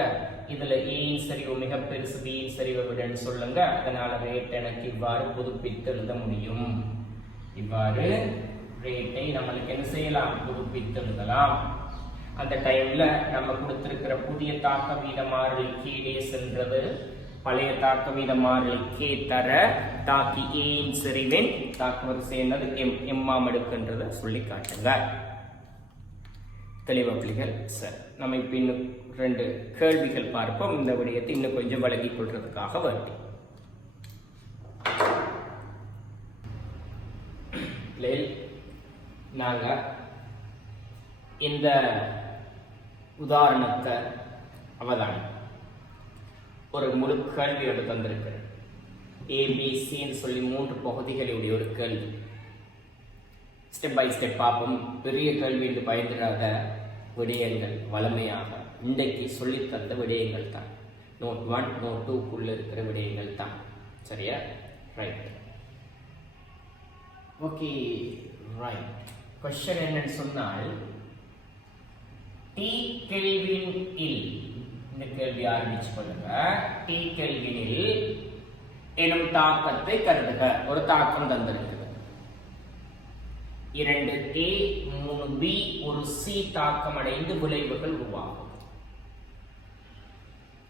இதுல a இன் செறிவு மிக பெருசு b இன் செறிவை விடன்னு சொல்லுங்க. அதனால ரேட் எனக்கு இவ்வாறு புதுப்பித்து எழுத முடியும். இவ்வாறு ரேட்டை நம்மளுக்கு என்ன செய்யலாம்? புதுப்பித்து எழுதலாம். அந்த டைம்ல நம்ம கொடுத்திருக்கிற புதிய தாக்க வீத மாறிலி k days என்றது பழைய தாக்க வீத மாறிலி k தர தாக்கி a இன் செறிவின் தாக்க வரிசை என்னது எம்மாம் அடுக்குன்றதை சொல்லி காட்டுங்க. தெளிவா பிள்ளைகள்? சரி, நம்ம இப்ப இன்னும் 2 கேள்விகள் பார்ப்போம். இந்த விடயத்தை இன்னும் கொஞ்சம் வழங்கிக் கொள்றதுக்காக வருது. நாங்க இந்த உதாரணத்தை அவதானி ஒரு முழு கேள்வி எடுத்து தந்திருக்கிறேன். ஏபிசின்னு சொல்லி 3 பகுதிகளுடைய ஒரு கேள்வி. ஸ்டெப் பை ஸ்டெப் பார்ப்போம். பெரிய கேள்வி என்று பயந்துடாத விடயங்கள் வளமையாக இன்றைக்கு சொல்லித்தந்த விடயங்கள் தான். நோட் 1 நோட் 2க்குள்ள இருக்கிற விடயங்கள் தான். சரியா? ரைட். Okay, right. क्वेश्चन என்னன்னு சொன்னால் T கெல்வின் இல் இந்த கேள்வி ஆரம்பிச்சு பண்ணுங்க. T கெல்வினில் எனும் தாக்கத்தை கருதுக. ஒரு தாக்கம் தந்திருக்கிறது. 2A 3B ஒரு C தாக்கம் அடைந்து விளைவுகள் உருவாகும்.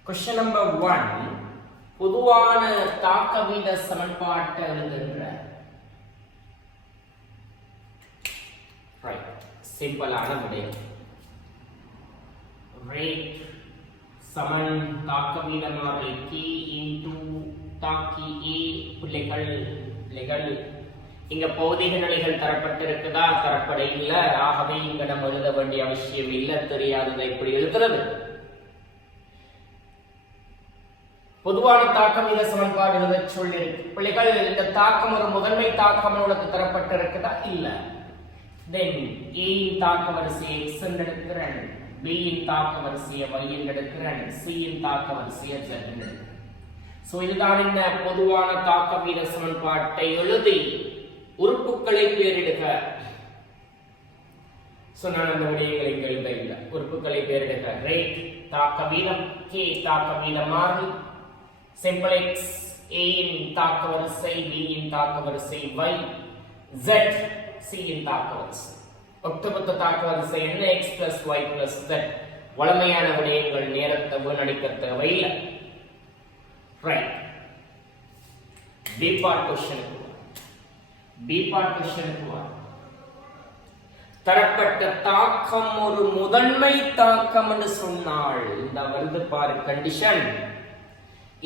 क्वेश्चन नंबर 1 பொதுவான தாக்க வீத சமன்பாட்டை எழுதுகின்ற சிம்பிளான விடயம். ரேட் சமன் தாக்க வீத மாறிலி k இன்டு தாக்கி a. பிள்ளைகள் இங்க பௌதிக நிலைகள் தரப்பட்டிருக்குதா? தரப்பட இல்ல. ஆகவே இங்க நம்ம எழுத வேண்டிய அவசியம் இல்ல. தெரியாததை எப்படி எழுதுறது? பொதுவான தாக்கம் வீத சமன்பாடு எழுத சொல்லியிருக்கு. பிள்ளைகள், இந்த தாக்கம் ஒரு முதன்மை தாக்கம் உங்களுக்கு தரப்பட்டிருக்குதா? இல்ல. then a இன் தாக்க வரிசையை x என்று எடுக்கிறேன், b இன் தாக்க வரிசையை y என்று எடுக்கிறேன், c இன் தாக்க வரிசையை z என்று எடுக்கிறேன். சோ இதுதான் இந்த பொதுவான தாக்க வீத சமன்பாட்டை எழுதி உறுப்புகளை பெயரிடுக. சோ நான் அந்த விடயங்களை எழுத இல்லை. உறுப்புகளை பெயரிடுக. ரேட் தாக்க வீதம், k தாக்க வீத மாறிலி, சிம்பிள் x, a இன் தாக்க வரிசை, b இன் தாக்க வரிசை y, z C இன் தாக்க வரிசை. ஒட்டுமொத்த தாக்க வரிசை என்ன? x plus y plus z. வளமையான விடயங்கள், நேரத்தை வீணடிக்க தேவையில்லை. ரைட். B part क्वेश्चन தரப்பட்ட தாக்கம் ஒரு முதன்மை தாக்கம் என்று சொன்னால், இந்த வருது பாரு கண்டிஷன்,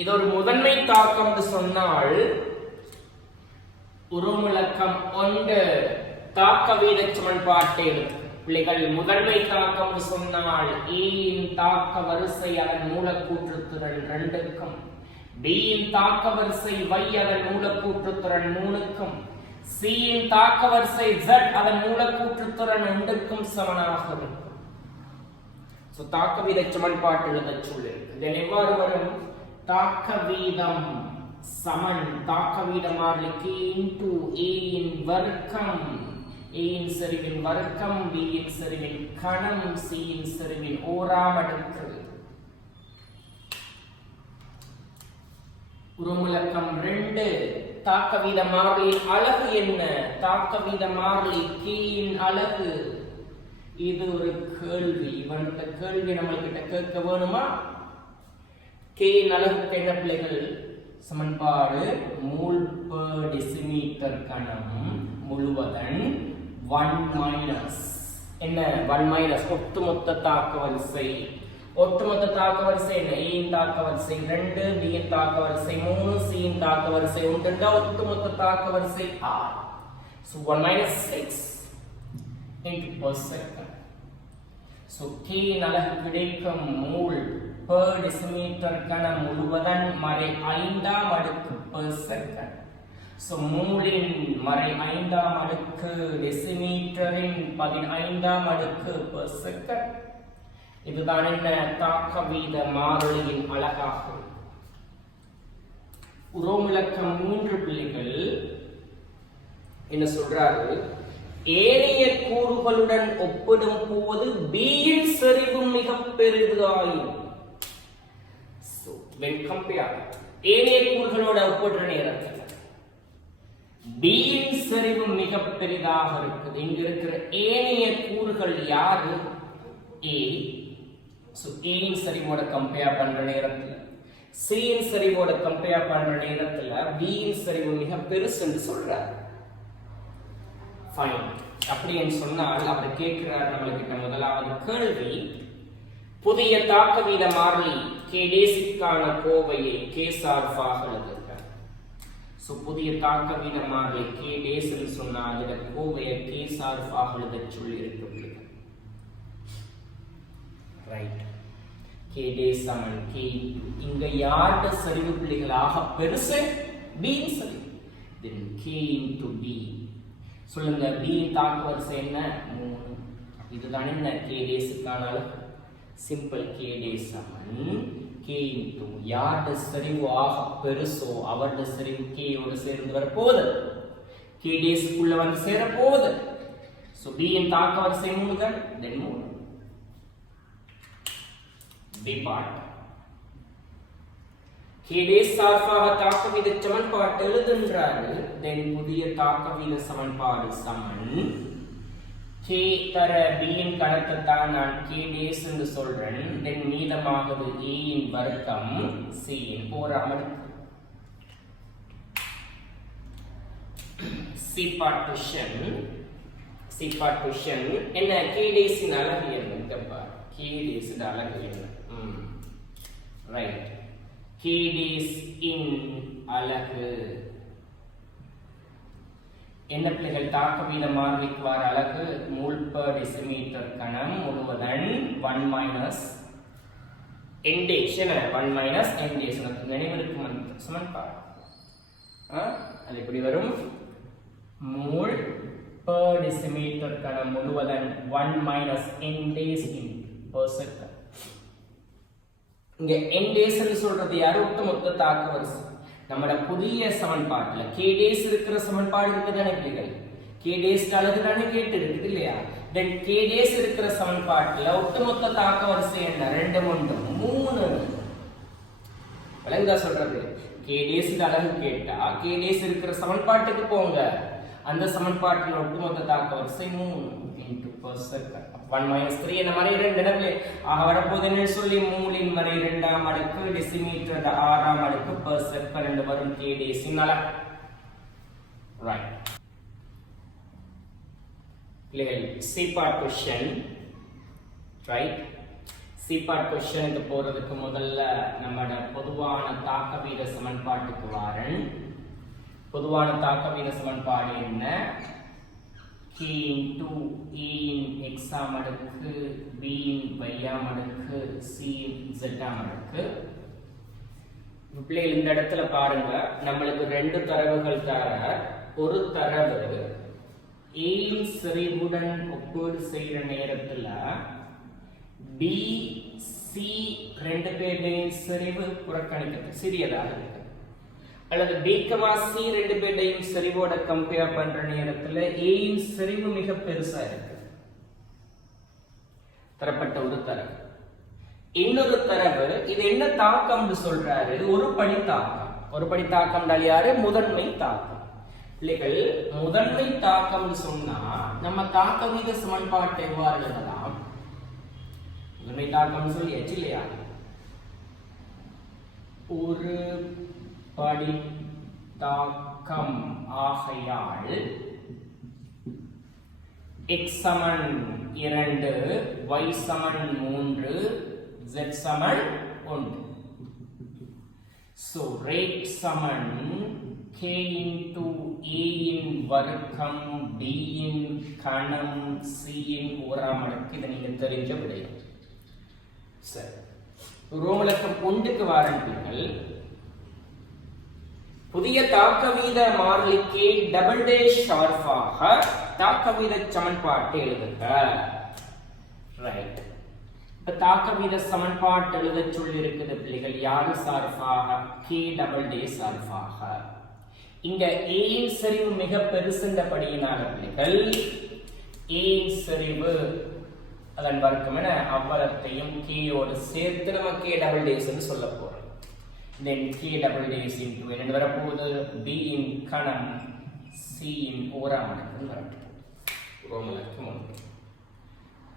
இது ஒரு முதன்மை தாக்கம் என்று சொன்னால் உருவிலக்கம் 1 தாக்க வீத சமன்பாட்டை எடுத்து பிள்ளைகள், முதன்மை தாக்கம் சொன்னால் a இன் தாக்க வரிசை அதன் மூலக்கூற்றுத்திறன் 2க்கும், b இன் தாக்க வரிசை y அதன் மூலக்கூற்றுத்திறன் 3க்கும், c இன் தாக்க வரிசை z அதன் மூலக்கூற்றுத்திறன் 2க்கும் சமனாக இருக்கும். தாக்க வீத சமன்பாட்டு எழுத சொல்லு. இதில் எவ்வாறு வரும்? தாக்க வீதம் சமன் தாக்க வீத மாறிலி k into a இன் வர்க்கம், a இன் செறிவின் வர்க்கம், b இன் செறிவின் கணம், c இன் செறிவின் ஓராம் அடுக்கு. உருமுலக்கம் 2. தாக்க வீத மாறிலியின் அலகு என்ன? தாக்க வீத மாறிலி k இன் அலகு. இது ஒரு கேள்வி. இவன்கிட்ட கேள்வி நம்மள்கிட்ட கேட்க வேணுமா? k இன் அலகுக்கு என்ன பிள்ளைகள்? சமன்பாடு மூல் per டெசிமீட்டர் கணம் முழுவதன் 1 என்ன 1 ஒட்டுமொத்த தாக்க வரிசை. ஒட்டுமொத்த தாக்க வரிசை என்ன? a இன் தாக்க வரிசை 2, b இன் தாக்க வரிசை 3, c இன் தாக்க வரிசை 1. ஒட்டுமொத்த தாக்க வரிசை r. So 1 - 6 into per second. So k இன் அலகு கிடைக்கும் மூல் per டெசிமீட்டர் கணம் முழுவதன் மறை 5ஆம் அடுக்கு per second. So மூலின் மறை 5ஆம் அடுக்கு டெசிமீட்டரின் 15ஆம் அடுக்கு per second. இதுதான் என்ன? தாக்க வீத மாறிலியின் அலகாகும். உரோமுலக்கம் 3 பிள்ளைகள் என்ன சொல்றாரு? ஏனைய கூறுகளுடன் ஒப்பிடும் போது b இன் செறிவு மிக பெரிதாயும். when compared ஏனைய கூறுகளோட ஒப்பிடுற நேரத்தில் b இன் செறிவு மிக பெரிதாக இருக்குது. இங்க இருக்கிற ஏனைய கூறுகள் யாரு? a. so a இன் செறிவோட கம்பேர் பண்ற நேரத்துல, c இன் செறிவோட கம்பேர் பண்ற நேரத்துல b இன் செறிவு மிக பெருசுன்னு சொல்றாரு. ஃபைன். அப்படின்னு சொன்னால் அப்படி கேட்கிறார் நம்மளுக்கிட்ட முதலாவது கேள்வி, புதிய தாக்க வீத மாறிலி k டேசிக்கான கோவையை k சார்பாக எழுதுக. சோ புதிய தாக்க வீத மாறிலி k டேஸ்னு சொன்னா அதோட கோவையை k சார்பாக எழுத சொல்லி இருக்கு. ரைட். k டேஸ் சமன் k. இங்க யாரோட சரிவு பிள்ளைகளாக பெருசு? b இன் சரிவு. then k into b. சொல்லுங்க, b இன் தாக்க வரிசை என்ன? 3. இதுதான் என்ன k டேஸ்க்கான அளவு. சிம்பிள். k டேஸ் சமன் k into யாரோட சரிவு ஆக பெருசோ அவரோட சரிவு k ஓட சேர்ந்து வர போகுது. k டேஸ்க்குள்ள வந்து சேர போகுது. சோ b இன் தாக்க வரிசை 3 தான். then 3. b part. k days சார்பாக தாக்க வீத சமன்பாடு எழுதுன்றாரு. then புதிய தாக்க வீத சமன்பாடு சமன் k தர b இன் கணத்தை தான் நான் k டேஸ் என்று சொல்றேன். then மீதமாகுது a இன் வர்க்கம் c இன் ஓராம் அடுக்கு. c partition. c பார்ட்டிஷன் என்ன? k டேஸ் இன் அலகு என்ன? பார், k டேஸ் இன் அலகு என்ன? ரைட். k டேஸ் இன் அலகு என்ன பிள்ளைகள்? தாக்க வீத மாறிலிக்கு வர அலகு மூல் per டெசிமீட்டர் கணம் முழுவதன் 1 - n டேஸ். என்ன 1 - n டேஸ்? நினைவிருக்கும் சமன்பாடு. அது எப்படி வரும்? மூல் per டெசிமீட்டர் கணம் முழுவதன் 1 - n டேஸ் per second. இங்க n டேஸ் ன்னு சொல்றது யாரு? ஒட்டுமொத்த தாக்க வரிசை. நம்மட புதிய சமன்பாட்டுல k டேஸ் இருக்கிற சமன்பாடு இருக்குதானே பிள்ளைகள்? k டேஸ் அலகு தானே கேட்டு இருக்குது இல்லையா? then k டேஸ் இருக்கிற சமன்பாட்டுல ஒட்டுமொத்த தாக்க வரிசை என்ன? 2 3. விளங்குதா சொல்றது? k டேஸ் அலகு கேட்டா k டேஸ் இருக்கிற சமன்பாட்டுக்கு போங்க. அந்த சமன்பாட்டில் ஒட்டுமொத்த தாக்க வரிசை 3 into per second. 1 - 3 என்ன மறை 2 இடத்துல ஆக வரப்போது என்ன சொல்லி? மூலின் மறை 2ஆம் அடுக்கு டெசிமீட்டர் 6ஆம் அடுக்கு per second வரும் k டேஸ் இன் அலகு. Right. clear. c part question. Right. c part questionக்கு போறதுக்கு முதல்ல நம்மட பொதுவான தாக்க வீத சமன்பாட்டுக்கு வாரன். பொதுவான தாக்க வீத சமன்பாடு என்ன? k into a in x ஆம் அடுக்கு b in y ஆம் அடுக்கு c in z ஆம் அடுக்கு. பிள்ளைகள் இந்த இடத்துல பாருங்க, நம்மளுக்கு 2 தரவுகள் தர. ஒரு தரவு a இன் செறிவுடன் ஒப்பீடு செய்யற நேரத்துல BC ரெண்டு பேருடையும் செறிவு புறக்கணிக்கிறது சிறியதாக இருக்கு. அல்லது B, C ரெண்டு பேருடையும் செறிவோட கம்பேர் பண்ற நேரத்துல A இன் செறிவு மிக பெருசா இருக்கு. தரப்பட்ட ஒரு தரவு. இன்னொரு தரவு, இது என்ன தாக்கம்னு சொல்றாரு? ஒரு படி தாக்கம். ஒரு படி தாக்கம் யாரு? முதன்மை தாக்கம். பிள்ளைகள், முதன்மை தாக்கம் சொன்னா நம்ம தாக்க வீத சமன்பாட்டை எவ்வாறு எழுதலாம்? முதன்மை தாக்கம் சொல்லியாச்சு இல்லையா? ஒரு படி தாக்கம் ஆகையால் x Saman 2, y Saman 3, z Saman 1. So rate Saman k into a இன் வர்க்கம் b இன் கணம் c இன் ஓராம் அடுக்கு. இதை நீங்க தெரிஞ்ச விடை. சரி, ரோமலக்கம் 1க்கு வாரங்கள். புதிய தாக்க வீத மாறிலி k டபுள் டேஷ் ஷார்ப்பாக தாக்க வீத சமன்பாட்டை எழுதுக. ரைட், இப்ப தாக்க வீத சமன்பாட்டு எழுத சொல்லி இருக்குது பிள்ளைகள். யாரு சார்பாக? k டபுள் டேஷ் சார்பாக. இங்க a இன் செறிவு மிக பெருசுண்டபடியினால பிள்ளைகள் a இன் செறிவு அதன் வர்க்கம் என அவ்வளத்தையும் k யோடு சேர்த்து நம்ம k டபுள் டேஷ் ன்னு சொல்ல போறோம். then k double dash into என்ன வரப்போகுது? b இன் கணம் c இன் ஓராம் அடுக்கு வரப்போகுது. ரோமலக்கம் 1.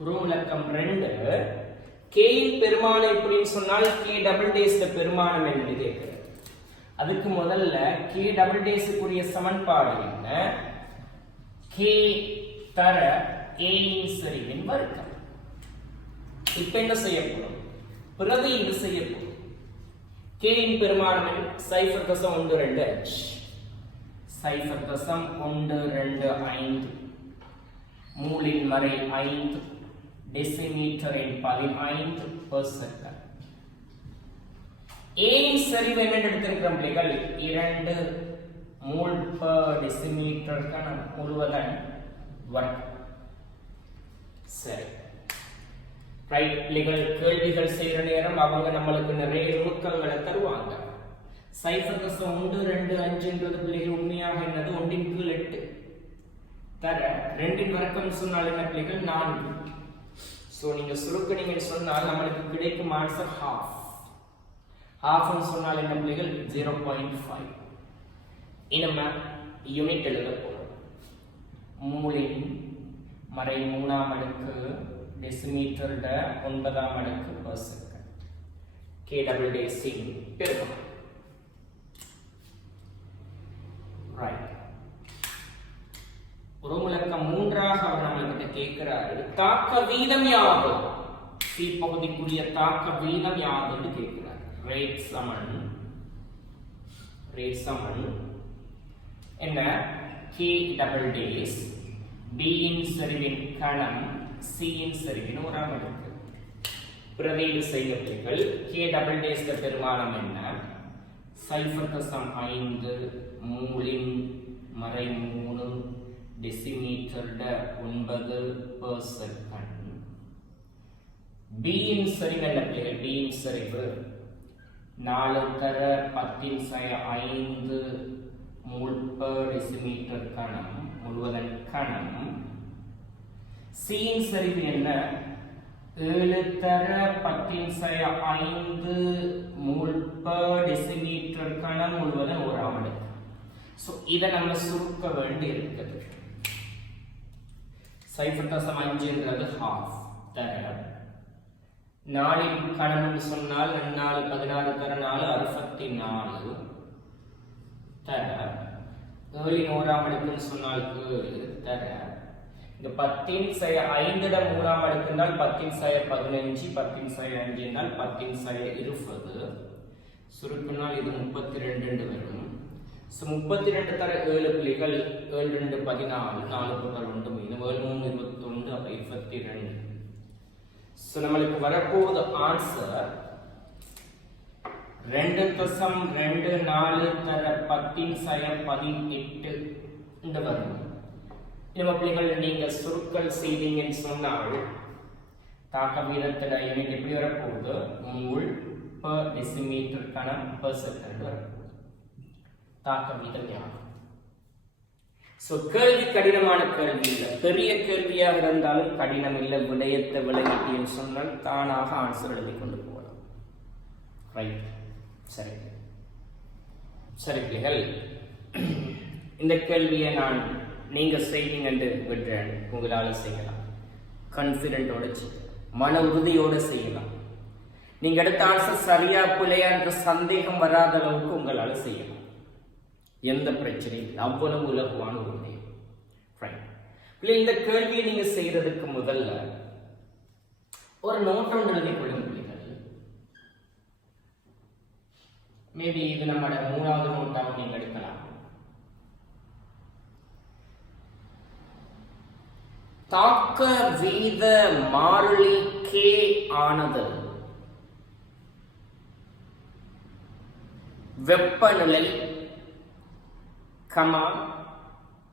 ரோமலக்கம் 2, k இன் பெருமானம் எப்படின்னு சொன்னால் k double dash பெருமானம் என்று கேட்கிறது. அதுக்கு முதல்ல k double dash க்குரிய சமன்பாடு என்ன? k தர a இன் செறிவின் வர்க்கம். இப்ப என்ன செய்ய போறோம்? பிரதியீடு செய்ய போறோம். k இன் பெருமானம் 0.12h 0.125 மூலின் மறை 5 டெசிமீட்டரின் 15%. a இன் செறிவு என்ன எடுத்திருக்கிறோம் பிள்ளைகள்? 2 மூல் per டெசிமீட்டர் கணம் முழுவதன் வர்க்கம். சரி, ரைட் பிள்ளைகள், கேள்விகள் செய்யற நேரம் அவங்க நம்மளுக்கு நிறைய நுணுக்கங்களை தருவாங்க. 0.125 பிள்ளைகள் உண்மையாக என்னது? 1/8 தர 2 வர்க்கம் சொன்னால் என்ன பிள்ளைகள்? 4. சோ நீங்க சுருக்கணிங்க சொன்னால் நம்மளுக்கு கிடைக்கும் ஆன்சர் half. half சொன்னால் என்ன பிள்ளைகள்? 0.5. இனம யூனிட் எழுத போறோம். மூலின் மறை 3ஆம் அடுக்கு டெசிமீட்டர் 9ஆம் அடுக்கு per second. k double dash பெருமானம். ரைட், ரோமலக்கம் 3ஆக அவர் நம்மகிட்ட கேட்கிறாரு, தாக்க வீதம் யாது? c பகுதிக்குரிய தாக்க வீதம் யாதுன்னு கேட்கிறார். ரேட் சமன் என்ன? k double dash b இன் செறிவின் கணம் c இன் செறிவின் ஓராம் அடுக்கு. பிரதியீடு செய்யப்பட்டீர்கள். k டபுள் டேஷ் பெருமானம் என்ன? 0.5 மூலின் மறை 3 டெசிமீட்டர் 9%. b இன் செறிவு என்ன பிள்ளைகள்? b இன் செறிவு 4 தர 10⁵ மூல் per டெசிமீட்டர் கணம் முழுவதன் கணம். c இன் செறிவு என்ன? 7 தர 10⁵ மூல் per டெசிமீட்டர் கணம் முழுவதன் ஓராம் அடுக்கு. சோ இத நம்ம சுருக்க வேண்டி இருக்குது. 0.5 half தர 4 இன் கணம் சொன்னால் 4 16 தர 4 64 தர 7 இன் ஓராம் அடுக்குன்னு சொன்னால் 7 தர இங்க 10⁵5 மூணாம் அடுக்குனால் 10⁵15 10⁵5 என்றால் 10⁵20 சுருக்கினால் இது 32 வரும். சோ 32 தர 7 பிள்ளைகள் 7 2 14 4 கூட்டல் 1 மீது 7 3 21 அப்ப 22. சோ நமக்கு வரப்போகுது ஆன்சர் 2.24 தர 10⁵18 இந்த வரும். நம்ம பிள்ளைகள் நீங்க சுருக்கல் செய்தீங்கன்னு சொன்னால் தாக்க வீதத்தோட யூனிட் எப்படி வரப்போகுது மூல் per decimeter கணம் per second வரப்போகுது தாக்க வீதம் யாகும். ஸோ கேள்வி கடினமான கேள்வி இல்லை, பெரிய கேள்வியாக இருந்தாலும் கடினம் இல்லை. விடயத்தை விளங்கிட்டேன்னு சொன்னால் தானாக ஆன்சர் எழுதி கொண்டு போகலாம். ரைட், சரி சரி பிள்ளைகள், இந்த கேள்வியை நான் நீங்க செய்வீங்க என்று விடுறேன். உங்களால் செய்யலாம், கான்ஃபிடென்ட்டோட செய்யலாம், மன உறுதியோடு செய்யலாம். நீங்க எடுத்த ஆன்சர் சரியா பிள்ளையா என்ற சந்தேகம் வராத அளவுக்கு உங்களால் செய்யலாம். எந்த பிரச்சனையும் இல்லை, அவ்வளவு உலகுவான ஒரு விடயம். இந்த கேள்வியை நீங்க செய்யறதுக்கு முதல்ல ஒரு நோட் ஒன்று எழுதி கொள்ளும் பிள்ளைகள். மேபி இது நம்மளோட 3வது நோட்டாக நீங்க எடுக்கலாம். தாக்க வீத மாறிலி K ஆனது வெப்பநிலை,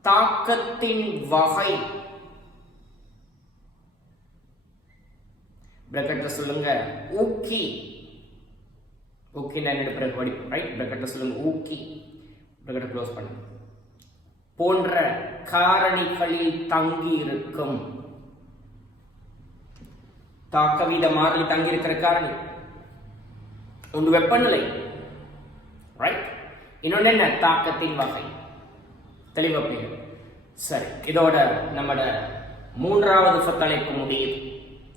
தாக்கத்தின் வகை, பிராக்கெட்ல சொல்லுங்க ஊக்கி, ஊக்கி நான் பிறகு படிப்போம். ரைட், பிராக்கெட்ல சொல்லுங்க ஊக்கி, பிராக்கெட்டை க்ளோஸ் பண்ணுங்க, போன்ற காரணிகளில் தங்கி இருக்கும். தாக்க வீத மாறிலி தங்கி இருக்கிற காரணி ஒன்று வெப்பநிலை, ரைட், இன்னொன்னு என்ன தாக்கத்தின் வகை. தெளிவா? சரி, இதோட நம்மட 3வது தலைப்பு முடியுது.